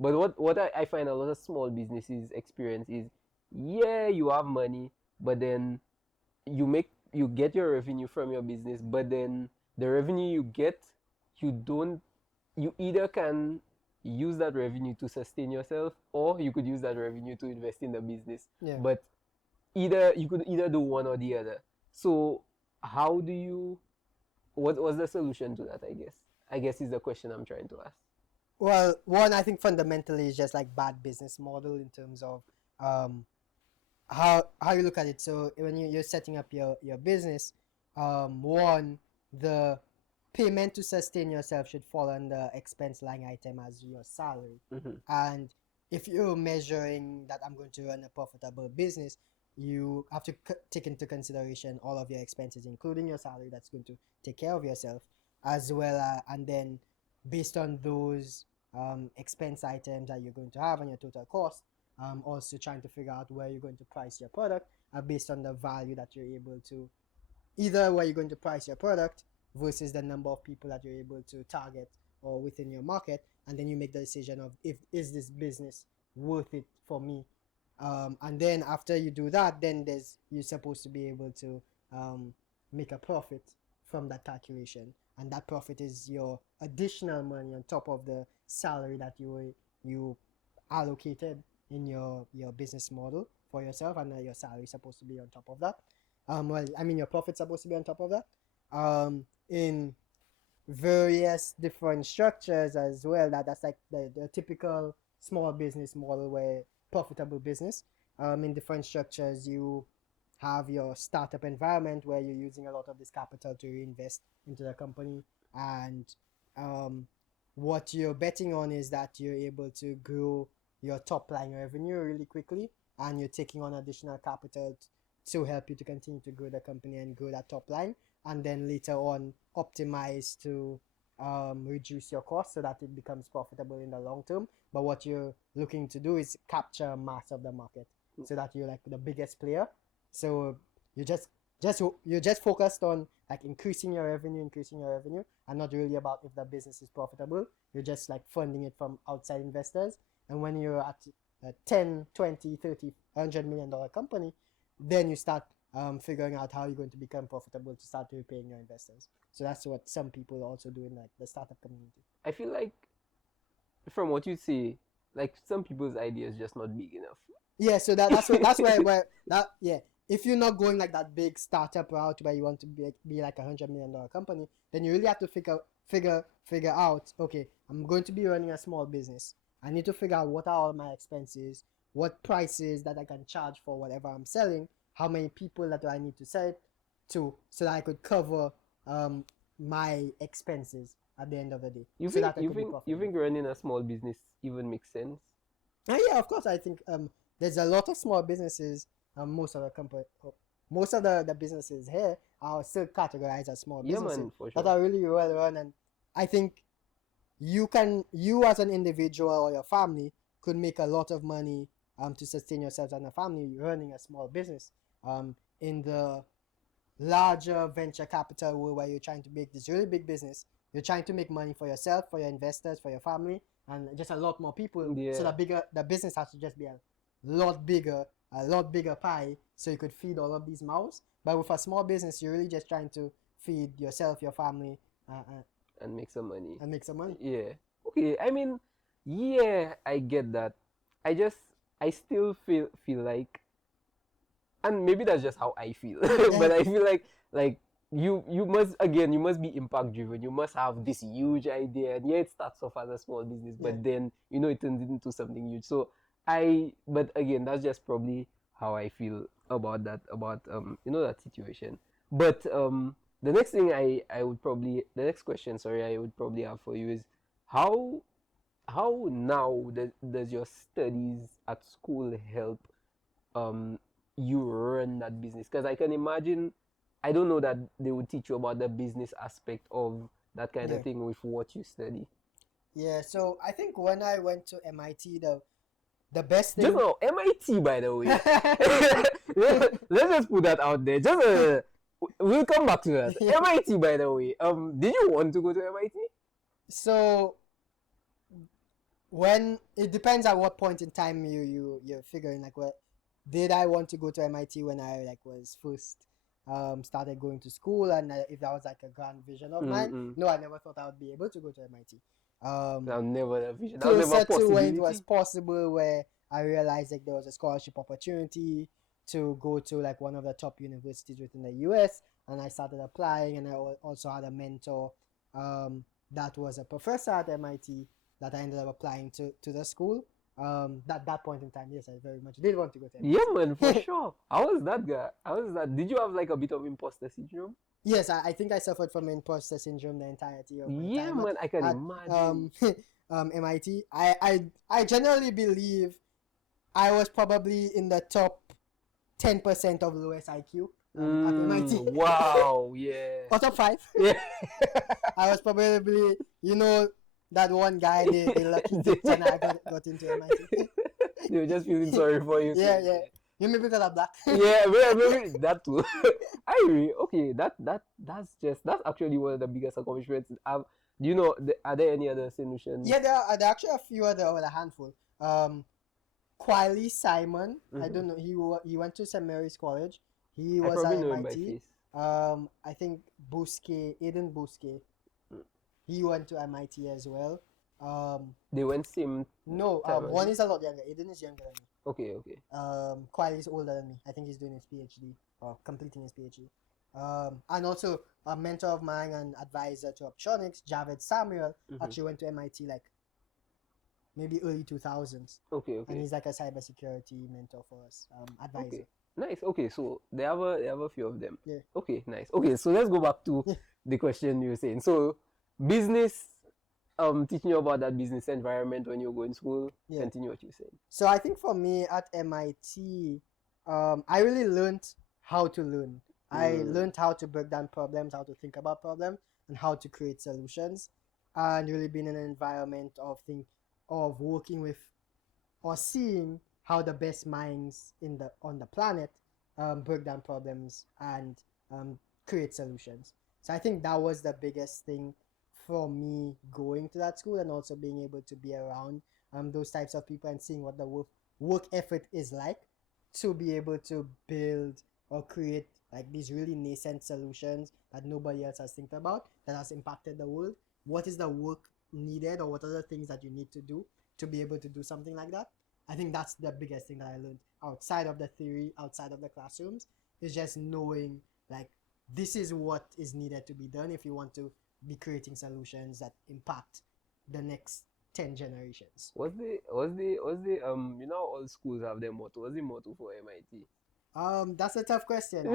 But what I find a lot of small businesses experience is, yeah, you have money, but then you get your revenue from your business, but then the revenue you get, you either can use that revenue to sustain yourself, or you could use that revenue to invest in the business. Yeah. But you could either do one or the other. So what was the solution to that, I guess is the question I'm trying to ask. Well, one, I think fundamentally is just like bad business model in terms of how you look at it. So when you're setting up your business, one, the payment to sustain yourself should fall under expense line item as your salary. And if you're measuring that I'm going to run a profitable business, you have to take into consideration all of your expenses, including your salary that's going to take care of yourself, as well and then based on those expense items that you're going to have and your total cost, also trying to figure out where you're going to price your product based on the value that you're able to, either where you're going to price your product versus the number of people that you're able to target or within your market, and then you make the decision of is this business worth it for me, and then after you do that, then you're supposed to be able to make a profit from that calculation, and that profit is your additional money on top of the salary that you allocated in your business model for yourself, and your salary is supposed to be on top of that. Well, I mean, your profit's supposed to be on top of that. In various different structures as well, that's like the typical small business model, where profitable business. In different structures, you have your startup environment where you're using a lot of this capital to reinvest into the company, and what you're betting on is that you're able to grow your top line revenue really quickly, and you're taking on additional capital to help you to continue to grow the company and grow that top line, and then later on optimize to reduce your costs so that it becomes profitable in the long term. But what you're looking to do is capture mass of the market so that you're like the biggest player. So you're just focused on like increasing your revenue, and not really about if the business is profitable. You're just like funding it from outside investors. And when you're at a 10, 20, 30, $100 million company, then you start figuring out how you're going to become profitable to start repaying your investors. So that's what some people also do in like the startup community. I feel like, from what you say, like some people's idea is just not big enough. Yeah, so that's where if you're not going like that big startup route where you want to be like $100 million company, then you really have to figure out, okay, I'm going to be running a small business. I need to figure out what are all my expenses, what prices that I can charge for whatever I'm selling, how many people that do I need to sell it to, so that I could cover my expenses at the end of the day. You so think that I you could be think you profitable. think running a small business even makes sense? Yeah, of course. I think there's a lot of small businesses. Most of the businesses here are still categorized as small Yeah, businesses man, for that sure. are really well run, and I think you as an individual or your family could make a lot of money to sustain yourselves and a family running a small business. In the larger venture capital world where you're trying to make this really big business, you're trying to make money for yourself, for your investors, for your family, and just a lot more people. So Yeah. the business has to just be a lot bigger pie, so you could feed all of these mouths. But with a small business, you're really just trying to feed yourself, your family, And make some money. and make some money. Yeah. Okay. I mean, yeah, I get that. I still feel like, and maybe that's just how I feel. But I feel like you must be impact driven. You must have this huge idea, and yeah, it starts off as a small business, but then it turns into something huge. So but again, that's just probably how I feel about that, about that situation. But the next thing the next question, sorry, I would probably have for you is how now does your studies at school help um you run that business? Because I can imagine, I don't know that they would teach you about the business aspect of that kind of thing with what you study. Yeah, so I think when I went to MIT, the best thing. Just now, MIT, by the way. Let's just put that out there. We'll come back to that. MIT, by the way. Did you want to go to MIT? So when it depends at what point in time you're figuring like, what did I want to go to MIT when I like was first started going to school, and if that was like a grand vision of mine. No, I never thought I would be able to go to MIT. I've never a vision. Closer to when it was possible, where I realized like there was a scholarship opportunity to go to like one of the top universities within the US, and I started applying, and I also had a mentor that was a professor at MIT that I ended up applying to the school. That point in time, yes, I very much did want to go to MIT. Yeah, man, for sure. How was that, guy? Did you have like a bit of imposter syndrome? Yes, I think I suffered from imposter syndrome the entirety of my time. Yeah, man, I can imagine. MIT. I generally believe I was probably in the top 10% of lowest IQ at MIT. Wow, yeah. Or top 5. Yeah. I was probably, that one guy, the lucky tipped, and I got into MIT. They were just feeling sorry for you. Yeah. Maybe because I'm black. Yeah, maybe that too. Okay, that's actually one of the biggest accomplishments. Do you know, are there any other solutions? Yeah, there are actually a few a handful. Quiley Simon, I don't know, he went to St. Mary's College. He was at MIT. I think Aiden Bousquet, he went to MIT as well. They went same. No, one is a lot younger. Aiden is younger than me. Okay. Quiley is older than me. I think he's doing his PhD or completing his PhD. And also a mentor of mine and advisor to Orbtronics, Javed Samuel, actually went to MIT like maybe early 2000s. Okay. And he's like a cybersecurity mentor for us, advisor. Okay. Nice. Okay, so they have a few of them. Yeah. Okay, nice. Okay, so let's go back to the question you were saying. So business, teaching you about that business environment when you go in school. Yeah. Continue what you're saying. So I think for me at MIT, I really learned how to learn. I learned how to break down problems, how to think about problems, and how to create solutions, and really being in an environment of working with or seeing how the best minds on the planet break down problems and create solutions. So I think that was the biggest thing for me going to that school, and also being able to be around those types of people and seeing what the work effort is like to be able to build or create like these really nascent solutions that nobody else has think about, that has impacted the world. What is the work needed, or what are the things that you need to do to be able to do something like that? I think that's the biggest thing that I learned outside of the theory, outside of the classrooms, is just knowing like this is what is needed to be done if you want to be creating solutions that impact the next 10 generations. Was the all schools have their motto? What's the motto for MIT? That's a tough question.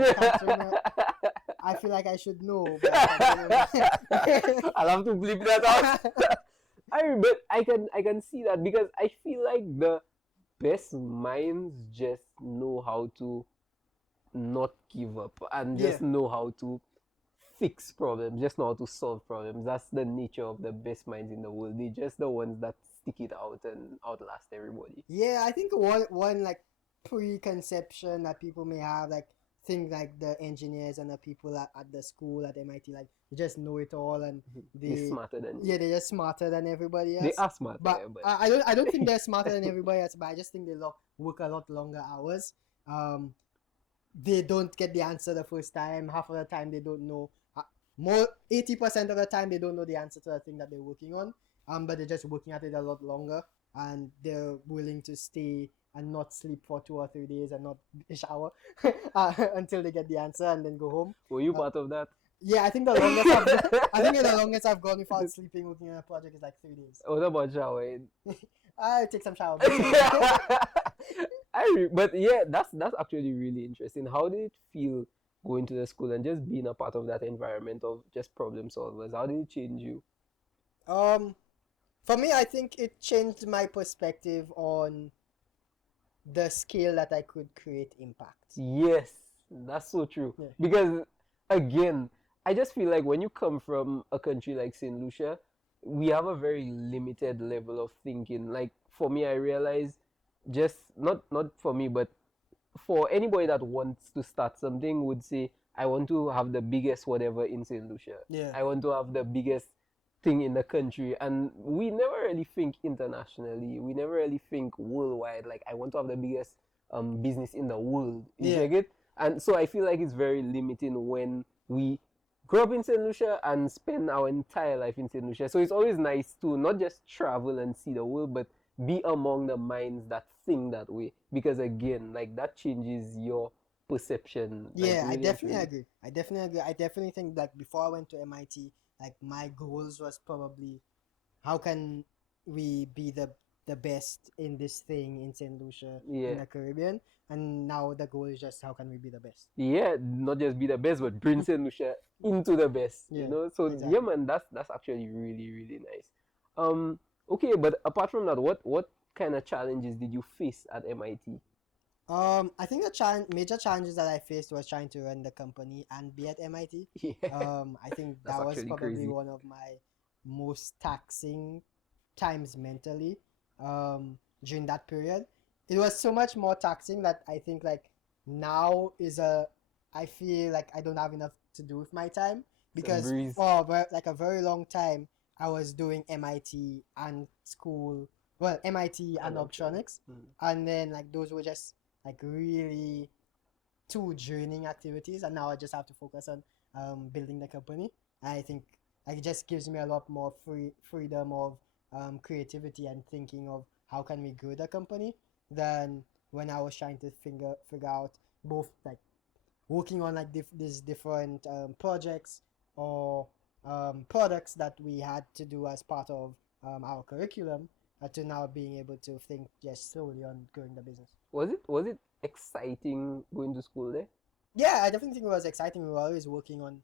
I feel like I should know, but I don't know. I'll have to bleep that out. But I can see that because I feel like the best minds just know how to not give up and Yeah. just know how to fix problems, just know how to solve problems. That's the nature of the best minds in the world. They're just the ones that stick it out and outlast everybody. Yeah, I think one like preconception that people may have, like think like the engineers and the people at the school at MIT, like they just know it all and They're they smarter than you. yeah, they're just smarter than everybody else. They are smarter, But yeah, but I don't think they're smarter than everybody else, but I just think they work a lot longer hours. They don't get the answer the first time. Half of the time they don't know. More 80% of the time they don't know the answer to the thing that they're working on. But they're just working at it a lot longer, and they're willing to stay and not sleep for 2 or 3 days and not shower until they get the answer and then go home. were you part of that? Yeah, I think the longest I've gone without sleeping working on a project is like 3 days. What about showering? I take some shower. But yeah, that's actually really interesting. How did it feel going to the school and just being a part of that environment of just problem solvers? How did it change you? For me, I think it changed my perspective on the scale that I could create impact. Yes, that's so true. Yeah. Because again, I just feel like when you come from a country like St. Lucia, we have a very limited level of thinking. Like for me, I realize just not for me, but for anybody that wants to start something would say, I want to have the biggest whatever in St. Lucia. Yeah. I want to have the biggest thing in the country. And we never really think internationally. We never really think worldwide. Like, I want to have the biggest business in the world. You get it? And so I feel like it's very limiting when we grow up in St. Lucia and spend our entire life in St. Lucia. So it's always nice to not just travel and see the world, but be among the minds that think that way. Because again, like that changes your perception. Yeah, like, I definitely agree. I definitely think like before I went to MIT, like my goals was probably how can we be the best in this thing in St. Lucia in the Caribbean, and now the goal is just how can we be the best. Yeah, not just be the best, but bring St. Lucia into the best. Yeah, you know, so exactly. yeah, man, that's actually really really nice. Okay, but apart from that, what kind of challenges did you face at MIT? I think the major challenges that I faced was trying to run the company and be at MIT. Yeah. I think That's that was actually probably crazy. one of my most taxing times mentally during that period. It was so much more taxing that I think like now I feel like I don't have enough to do with my time because for like a very long time I was doing MIT and school, well, MIT and Orbtronics, and then like those were just like really two draining activities, and now I just have to focus on building the company. I think like it just gives me a lot more freedom of creativity and thinking of how can we grow the company than when I was trying to figure out both like working on like these different projects or products that we had to do as part of our curriculum to now being able to think just slowly on growing the business. Was it exciting going to school there? Yeah, I definitely think it was exciting. We were always working on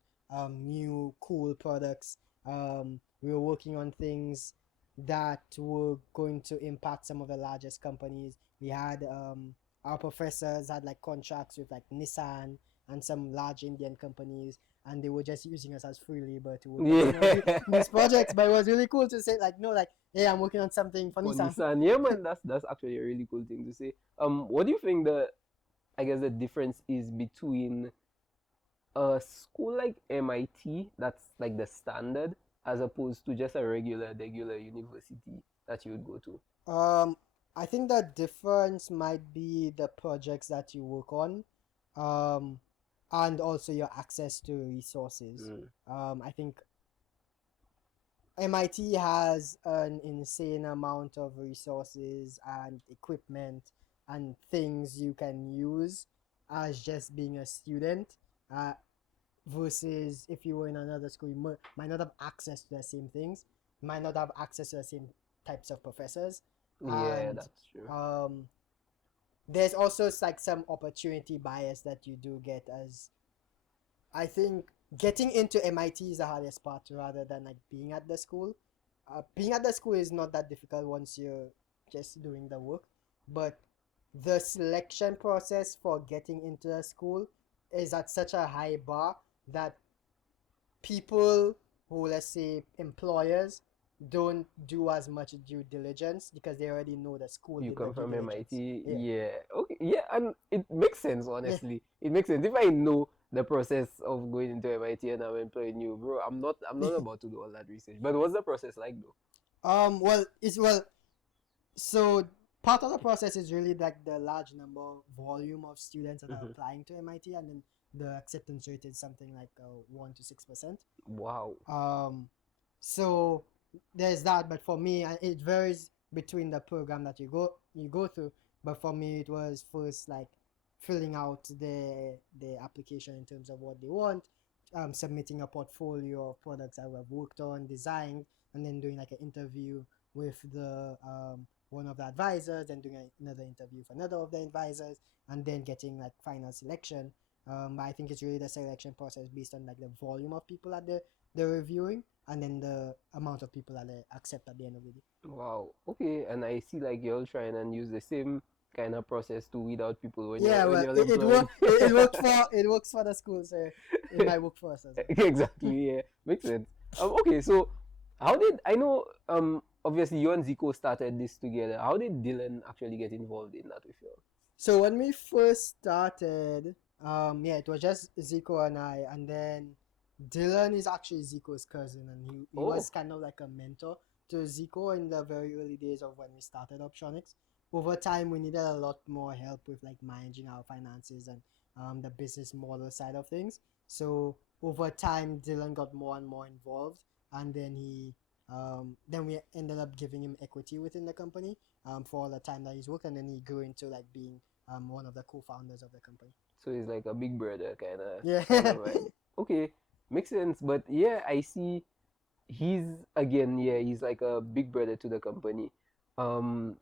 new cool products. We were working on things that were going to impact some of the largest companies. We had our professors had like contracts with like Nissan and some large Indian companies, and they were just using us as free labor to work on these projects. But it was really cool to say like, no, like, hey, I'm working on something for Nissan. Yeah, man, that's actually a really cool thing to say. What do you think the difference is between a school like MIT that's like the standard as opposed to just a regular university that you would go to? I think the difference might be the projects that you work on, and also your access to resources. I think MIT has an insane amount of resources and equipment and things you can use as just being a student, versus if you were in another school, you might not have access to the same things, might not have access to the same types of professors. Yeah, that's true. There's also like some opportunity bias that you do get as I think getting into MIT is the hardest part rather than like being at the school. Being at the school is not that difficult once you're just doing the work, but the selection process for getting into the school is at such a high bar that people who, let's say, employers, don't do as much due diligence because they already know the school You did the come due from diligence. MIT, Yeah. yeah. Okay, yeah, and it makes sense, honestly. It makes sense. If I know the process of going into MIT and I'm employing you, bro, I'm not about to do all that research. But what's the process like though? So part of the process is really like the large number volume of students that are Mhm. applying to MIT, and then the acceptance rate is something like 1 to 6%. Wow. So there's that, but for me, it varies between the program that you go through. But for me, it was first like filling out the application in terms of what they want, submitting a portfolio of products I have worked on, designed, and then doing like an interview with the one of the advisors, and doing another interview for another of the advisors, and then getting like final selection. I think it's really the selection process based on like the volume of people that they're reviewing, and then the amount of people that they accept at the end of the day. Wow. Okay, and I see like you're trying and use the same kind of process to weed out people when Yeah, you're when well, you're it employing. works for the school, so it might work for us as well. Exactly, yeah. Makes sense. Okay, so how did I know obviously you and Zico started this together. How did Dylan actually get involved in that with you? So when we first started, yeah, it was just Zico and I, and then Dylan is actually Zico's cousin, and he Oh, was kind of like a mentor to Zico in the very early days of when we started Orbtronics. Over time, we needed a lot more help with like managing our finances and the business model side of things. So over time, Dylan got more and more involved, and then we ended up giving him equity within the company for all the time that he's worked, and then he grew into like being one of the co-founders of the company. so he's like a big brother Yeah. kind of vibe. Okay, makes sense. But yeah, I see he's again, yeah, he's like a big brother to the company.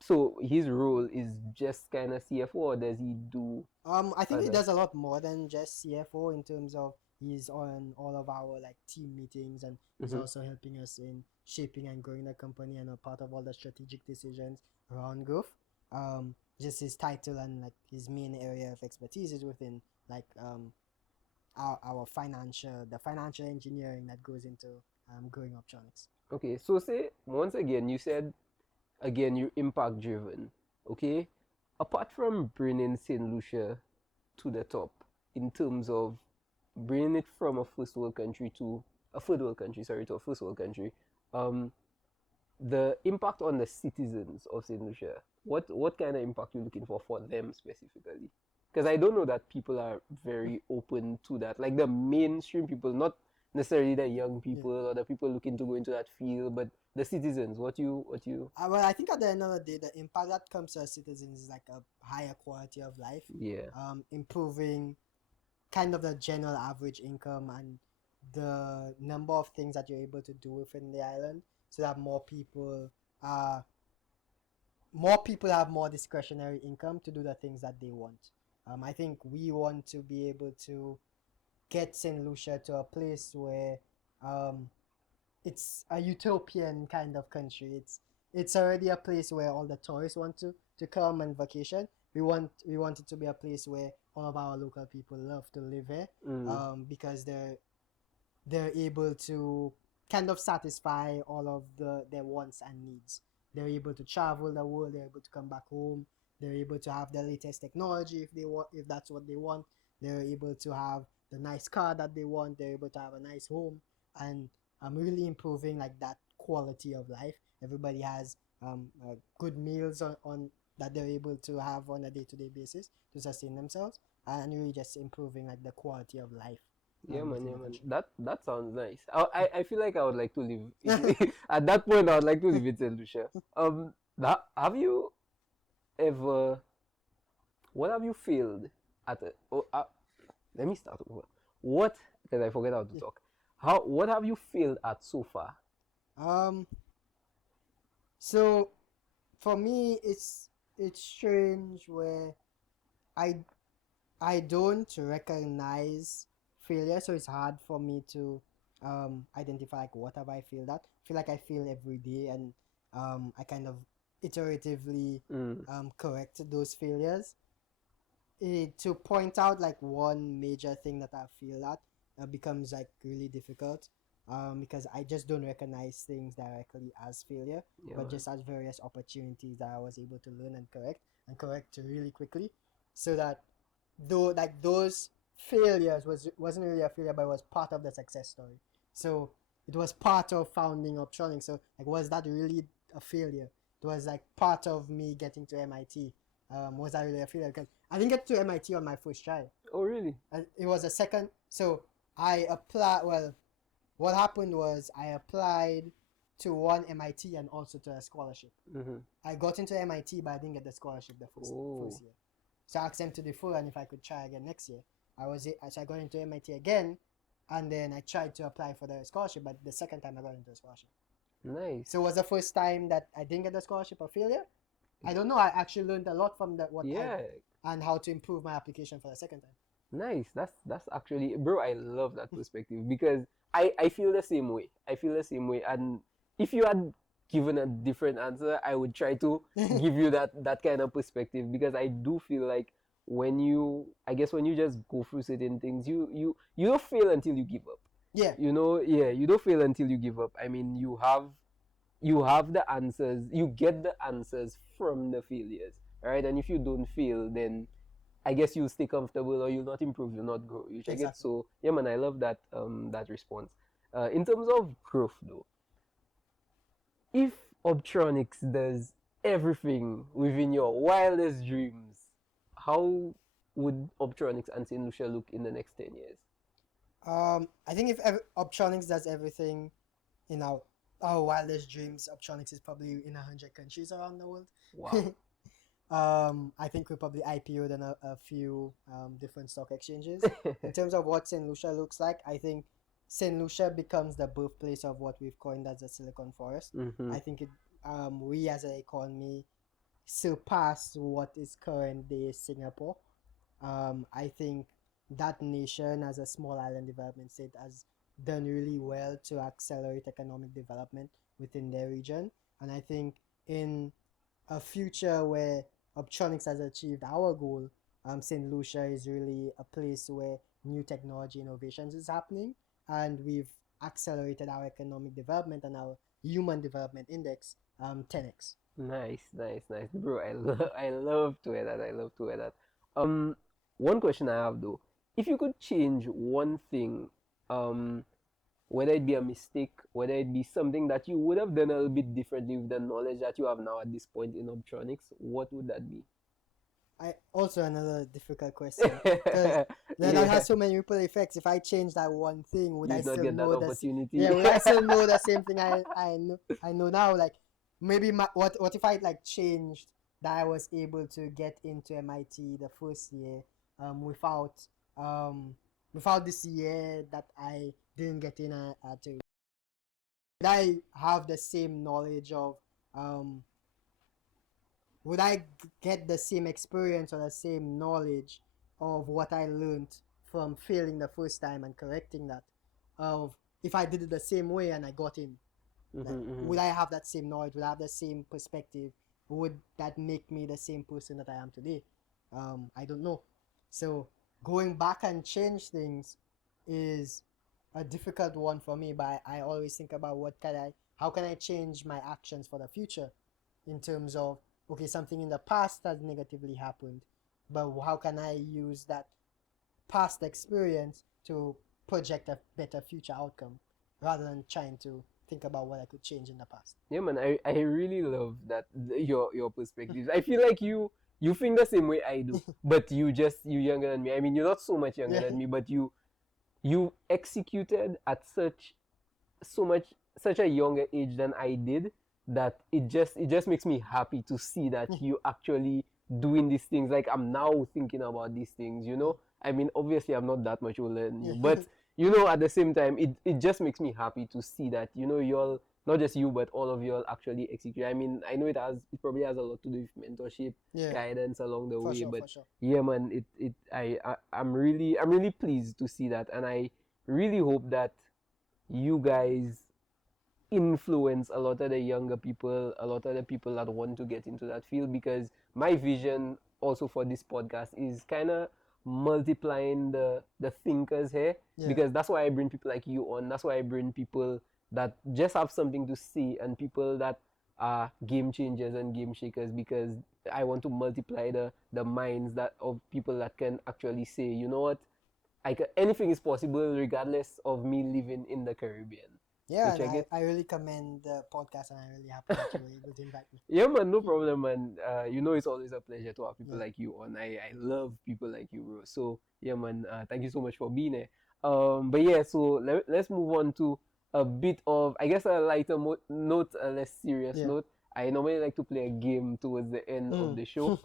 So his role is just kind of CFO, or does he do I think he other? does a lot more than just CFO in terms of he's on all of our like team meetings, and he's Mhm. also helping us in shaping and growing the company, and a part of all the strategic decisions around growth. Just his title and like his main area of expertise is within like our financial engineering that goes into growing Optronics. Okay, so say once again, you said again you're impact driven. Okay, apart from bringing Saint Lucia to the top in terms of bringing it from a first world country to a third world country, sorry, to a first world country, um, the impact on the citizens of Saint Lucia, what kind of impact you looking for them specifically? Because I don't know that people are very open to that. Like the mainstream people, not necessarily the young people or the people looking to go into that field, but the citizens. What you? Well, I think at the end of the day, the impact that comes to our citizens is like a higher quality of life, Yeah. improving kind of the general average income and the number of things that you're able to do within the island, so that uh more people have more discretionary income to do the things that they want. I think we want to be able to get St. Lucia to a place where um it's a utopian kind of country. It's already a place where all the tourists want to come and vacation. We want it to be a place where all of our local people love to live here, Mm. because they're able to kind of satisfy all of their wants and needs. They're able to travel the world. They're able to come back home. They're able to have the latest technology if that's what they want. They're able to have the nice car that they want. They're able to have a nice home, and really improving like that quality of life. Everybody has good meals on that they're able to have on a day-to-day basis to sustain themselves, and really just improving like the quality of life Yeah, man, within yeah, the man. country. That sounds nice. I feel like I would like to live at that point. I would like to live in Saint Lucia. Have you ever? What have you failed at? Let me start over. What? Because I forget how to talk. How? What have you failed at so far? Um, so for me, it's strange where I I don't recognize failure, so it's hard for me to identify like what have I failed at. I feel like I fail every day, and I kind of iteratively correct those failures. To point out like one major thing that I feel at becomes like really difficult because I just don't recognize things directly as failure, Yeah, but man. just as various opportunities that I was able to learn and correct really quickly, so that though like those failures wasn't really a failure, but it was part of the success story. So it was part of founding Orbtronics. So like, was that really a failure? It was like part of me getting to MIT. Was that really a failure? Because I didn't get to MIT on my first try. Oh, really? It was a second. So I applied. Well, what happened was I applied to one MIT and also to a scholarship. I got into MIT, but I didn't get the scholarship the first year. So I asked them to defer, and if I could try again next year. So I got into MIT again, and then I tried to apply for the scholarship, but the second time I got into the scholarship. Nice. So it was the first time that I didn't get the scholarship a failure. I don't know. I actually learned a lot from and how to improve my application for the second time. Nice. That's actually, bro, I love that perspective because I feel the same way. And if you had given a different answer, I would try to give you that kind of perspective, because I do feel like when you just go through certain things, you don't fail until you give up. Yeah. You don't fail until you give up. I mean, you have the answers, you get the answers from the failures, right? And if you don't fail, then I guess you'll stay comfortable, or you'll not improve, you'll not grow. You check it. Exactly. So yeah, man, I love that response. In terms of growth though, if Orbtronics does everything within your wildest dreams, how would Orbtronics and St. Lucia look in the next 10 years? I think if Orbtronics does everything in our wildest dreams, Orbtronics is probably in 100 countries around the world. Wow. I think we'll probably IPO'd in a few different stock exchanges. In terms of what St. Lucia looks like, I think St. Lucia becomes the birthplace of what we've coined as the Silicon Forest. I think we as an economy surpass what is current day Singapore. I think that nation, as a small island development state, has done really well to accelerate economic development within their region. And I think in a future where Orbtronics has achieved our goal, St. Lucia is really a place where new technology innovations is happening, and we've accelerated our economic development and our human development index 10x. Nice, bro. I love to hear that. One question I have though: if you could change one thing, whether it be a mistake, whether it be something that you would have done a little bit differently with the knowledge that you have now at this point in Orbtronics, what would that be? Also another difficult question, because that has so many ripple effects. If I change that one thing, would I still know the opportunity? Yeah, would I still know the same thing I know now? Like maybe what if I like changed that I was able to get into MIT the first year without this year that I didn't get in to. Would I have the same knowledge of would I get the same experience or the same knowledge of what I learned from failing the first time and correcting that? Of if I did it the same way and I got in, would I have that same knowledge? Would I have the same perspective? Would that make me the same person that I am today? I don't know. So going back and change things is a difficult one for me, but I always think about how can I change my actions for the future, in terms of, okay, something in the past has negatively happened, but how can I use that past experience to project a better future outcome, rather than trying to think about what I could change in the past. Yeah, man, I really love that your perspectives. I feel like you think the same way I do, but you younger than me. I mean, you're not so much younger than me, but you executed at such a younger age than I did, that it just makes me happy to see that you actually doing these things. Like, I'm now thinking about these things, you know. I mean, obviously I'm not that much older than you, but you know, at the same time, it just makes me happy to see that, you know, you're not just you, but all of you all actually execute. I mean, I know it probably has a lot to do with mentorship, Yeah. guidance along the For way, sure, but for sure. yeah, man, I'm really pleased to see that, and I really hope that you guys influence a lot of the younger people, a lot of the people that want to get into that field, because my vision also for this podcast is kind of multiplying the thinkers here, Yeah. because that's why I bring people like you on. That's why I bring people that just have something to say, and people that are game changers and game shakers, because I want to multiply the minds that of people that can actually say, you know what, anything is possible regardless of me living in the Caribbean. Yeah, Which and I really commend the podcast, and I'm really happy that you were able to invite me. Yeah, man, no problem, man. You know, it's always a pleasure to have people Yeah. like you on. I love people like you, bro. So yeah, man. Thank you so much for being here. But yeah, so let's move on to a bit of, I guess, a lighter note, a less serious Yeah. note. I normally like to play a game towards the end of Mm. the show.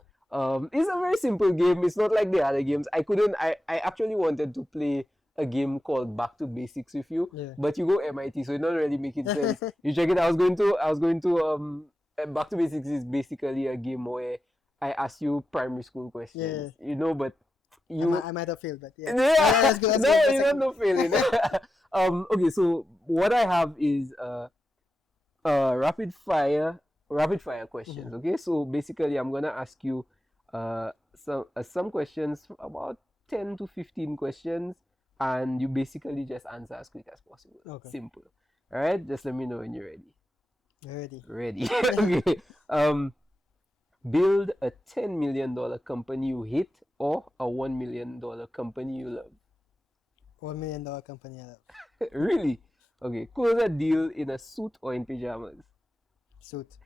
It's a very simple game. It's not like the other games. I actually wanted to play a game called Back to Basics with you, Yeah. but you go MIT, so it not really making sense. You check it. I was going to Back to Basics is basically a game where I ask you primary school questions, you know, but you I might have failed, but yeah. yeah, That's good. no, you don't know failing. Okay, so what I have is rapid fire questions. Okay, so basically I'm gonna ask you some questions, about 10 to 15 questions, and you basically just answer as quick as possible. Okay. Simple. All right, just let me know when you're ready. Ready. Okay. Build a $10 million company you hate, or a $1 million company you love. $1 million company I love. Really? Okay. Close a deal in a suit or in pajamas. Suit.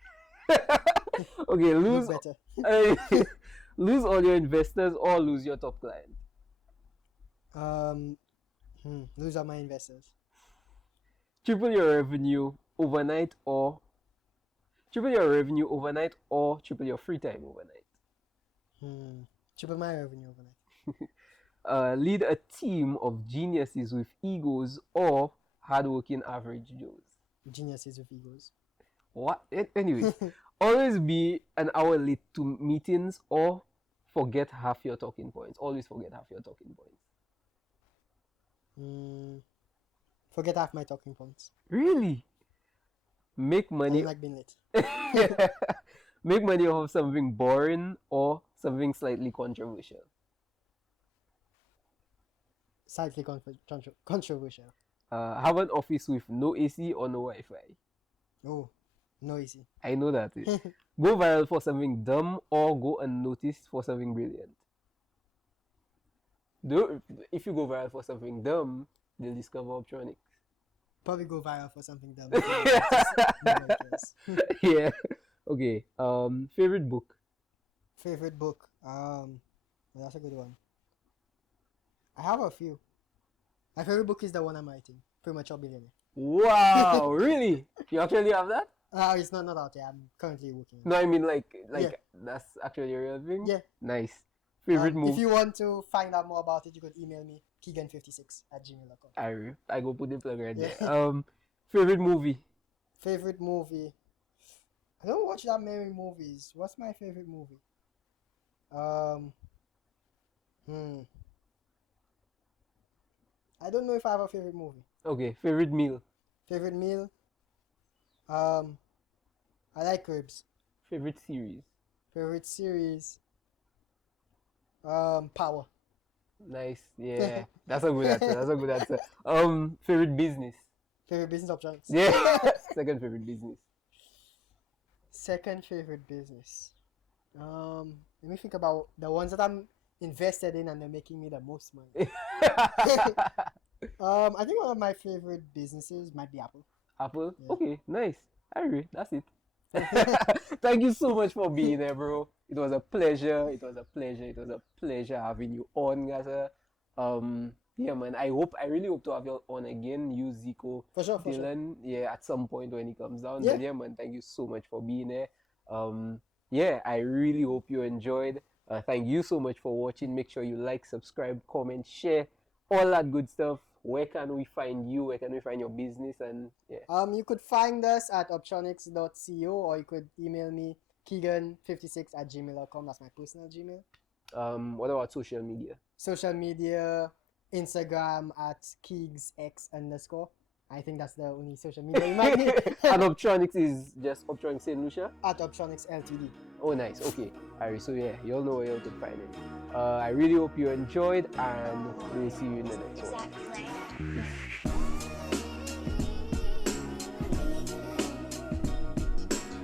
Okay. Look better. Lose all your investors or lose your top client. Lose all my investors. Triple your revenue overnight, or triple your free time overnight. Triple my revenue overnight. Lead a team of geniuses with egos, or hardworking average Joes. Geniuses with egos. What? Anyways, always be an hour late to meetings, or forget half your talking points. Always forget half your talking points. Forget half my talking points. Really? Make I money. don't like being late. Make money off of something boring or something slightly controversial. Slightly controversial. Have an office with no AC or no Wi-Fi. Oh, noisy. I know that. Go viral for something dumb, or go unnoticed for something brilliant. If you go viral for something dumb, they'll discover Orbtronics. Probably go viral for something dumb. Yeah. Okay. Favorite book. Favorite book. That's a good one. I have a few. My favorite book is the one I'm writing, Premature Billionaire. Wow, really? You actually have that? It's not out yet. I'm currently working. No, I mean like Yeah. that's actually a real thing. Yeah. Nice. Favorite movie. If you want to find out more about it, you could email me Keeghan56@gmail.com. I go put the plug right Yeah. there. Favorite movie. Favorite movie. I don't watch that many movies. What's my favorite movie? I don't know if I have a favorite movie. Okay. Favorite meal. Favorite meal? I like ribs. Favorite series. Favorite series? Power. Nice. Yeah. That's a good answer. Favorite business. Favorite business options? Yeah. Second favorite business. Second favorite business. Let me think about the ones that I'm invested in and they're making me the most money. I think one of my favorite businesses might be Apple. Apple? Yeah. Okay, nice. I agree. That's it. Thank you so much for being there, bro. It was a pleasure. It was a pleasure having you on, Gaza. Yeah, man. I really hope to have you on again. You, Zico, For sure. Dylan. Yeah, at some point when he comes down. Yeah. But yeah, man. Thank you so much for being there. Yeah, I really hope you enjoyed. Thank you so much for watching. Make sure you like, subscribe, comment, share, all that good stuff. where can we find you? Where can we find your business? And yeah. You could find us at orbtronics.co, or you could email me keeghan56@gmail.com. That's my personal Gmail. What about social media? Social media, Instagram at keegsx_. I think that's the only social media you might need. And Orbtronics is just Orbtronics St. Lucia? At Orbtronics Ltd. Oh, nice. Okay. Alright, so yeah, you'll know where you could find it. I really hope you enjoyed, and we'll see you in the next one. Exactly. Peace.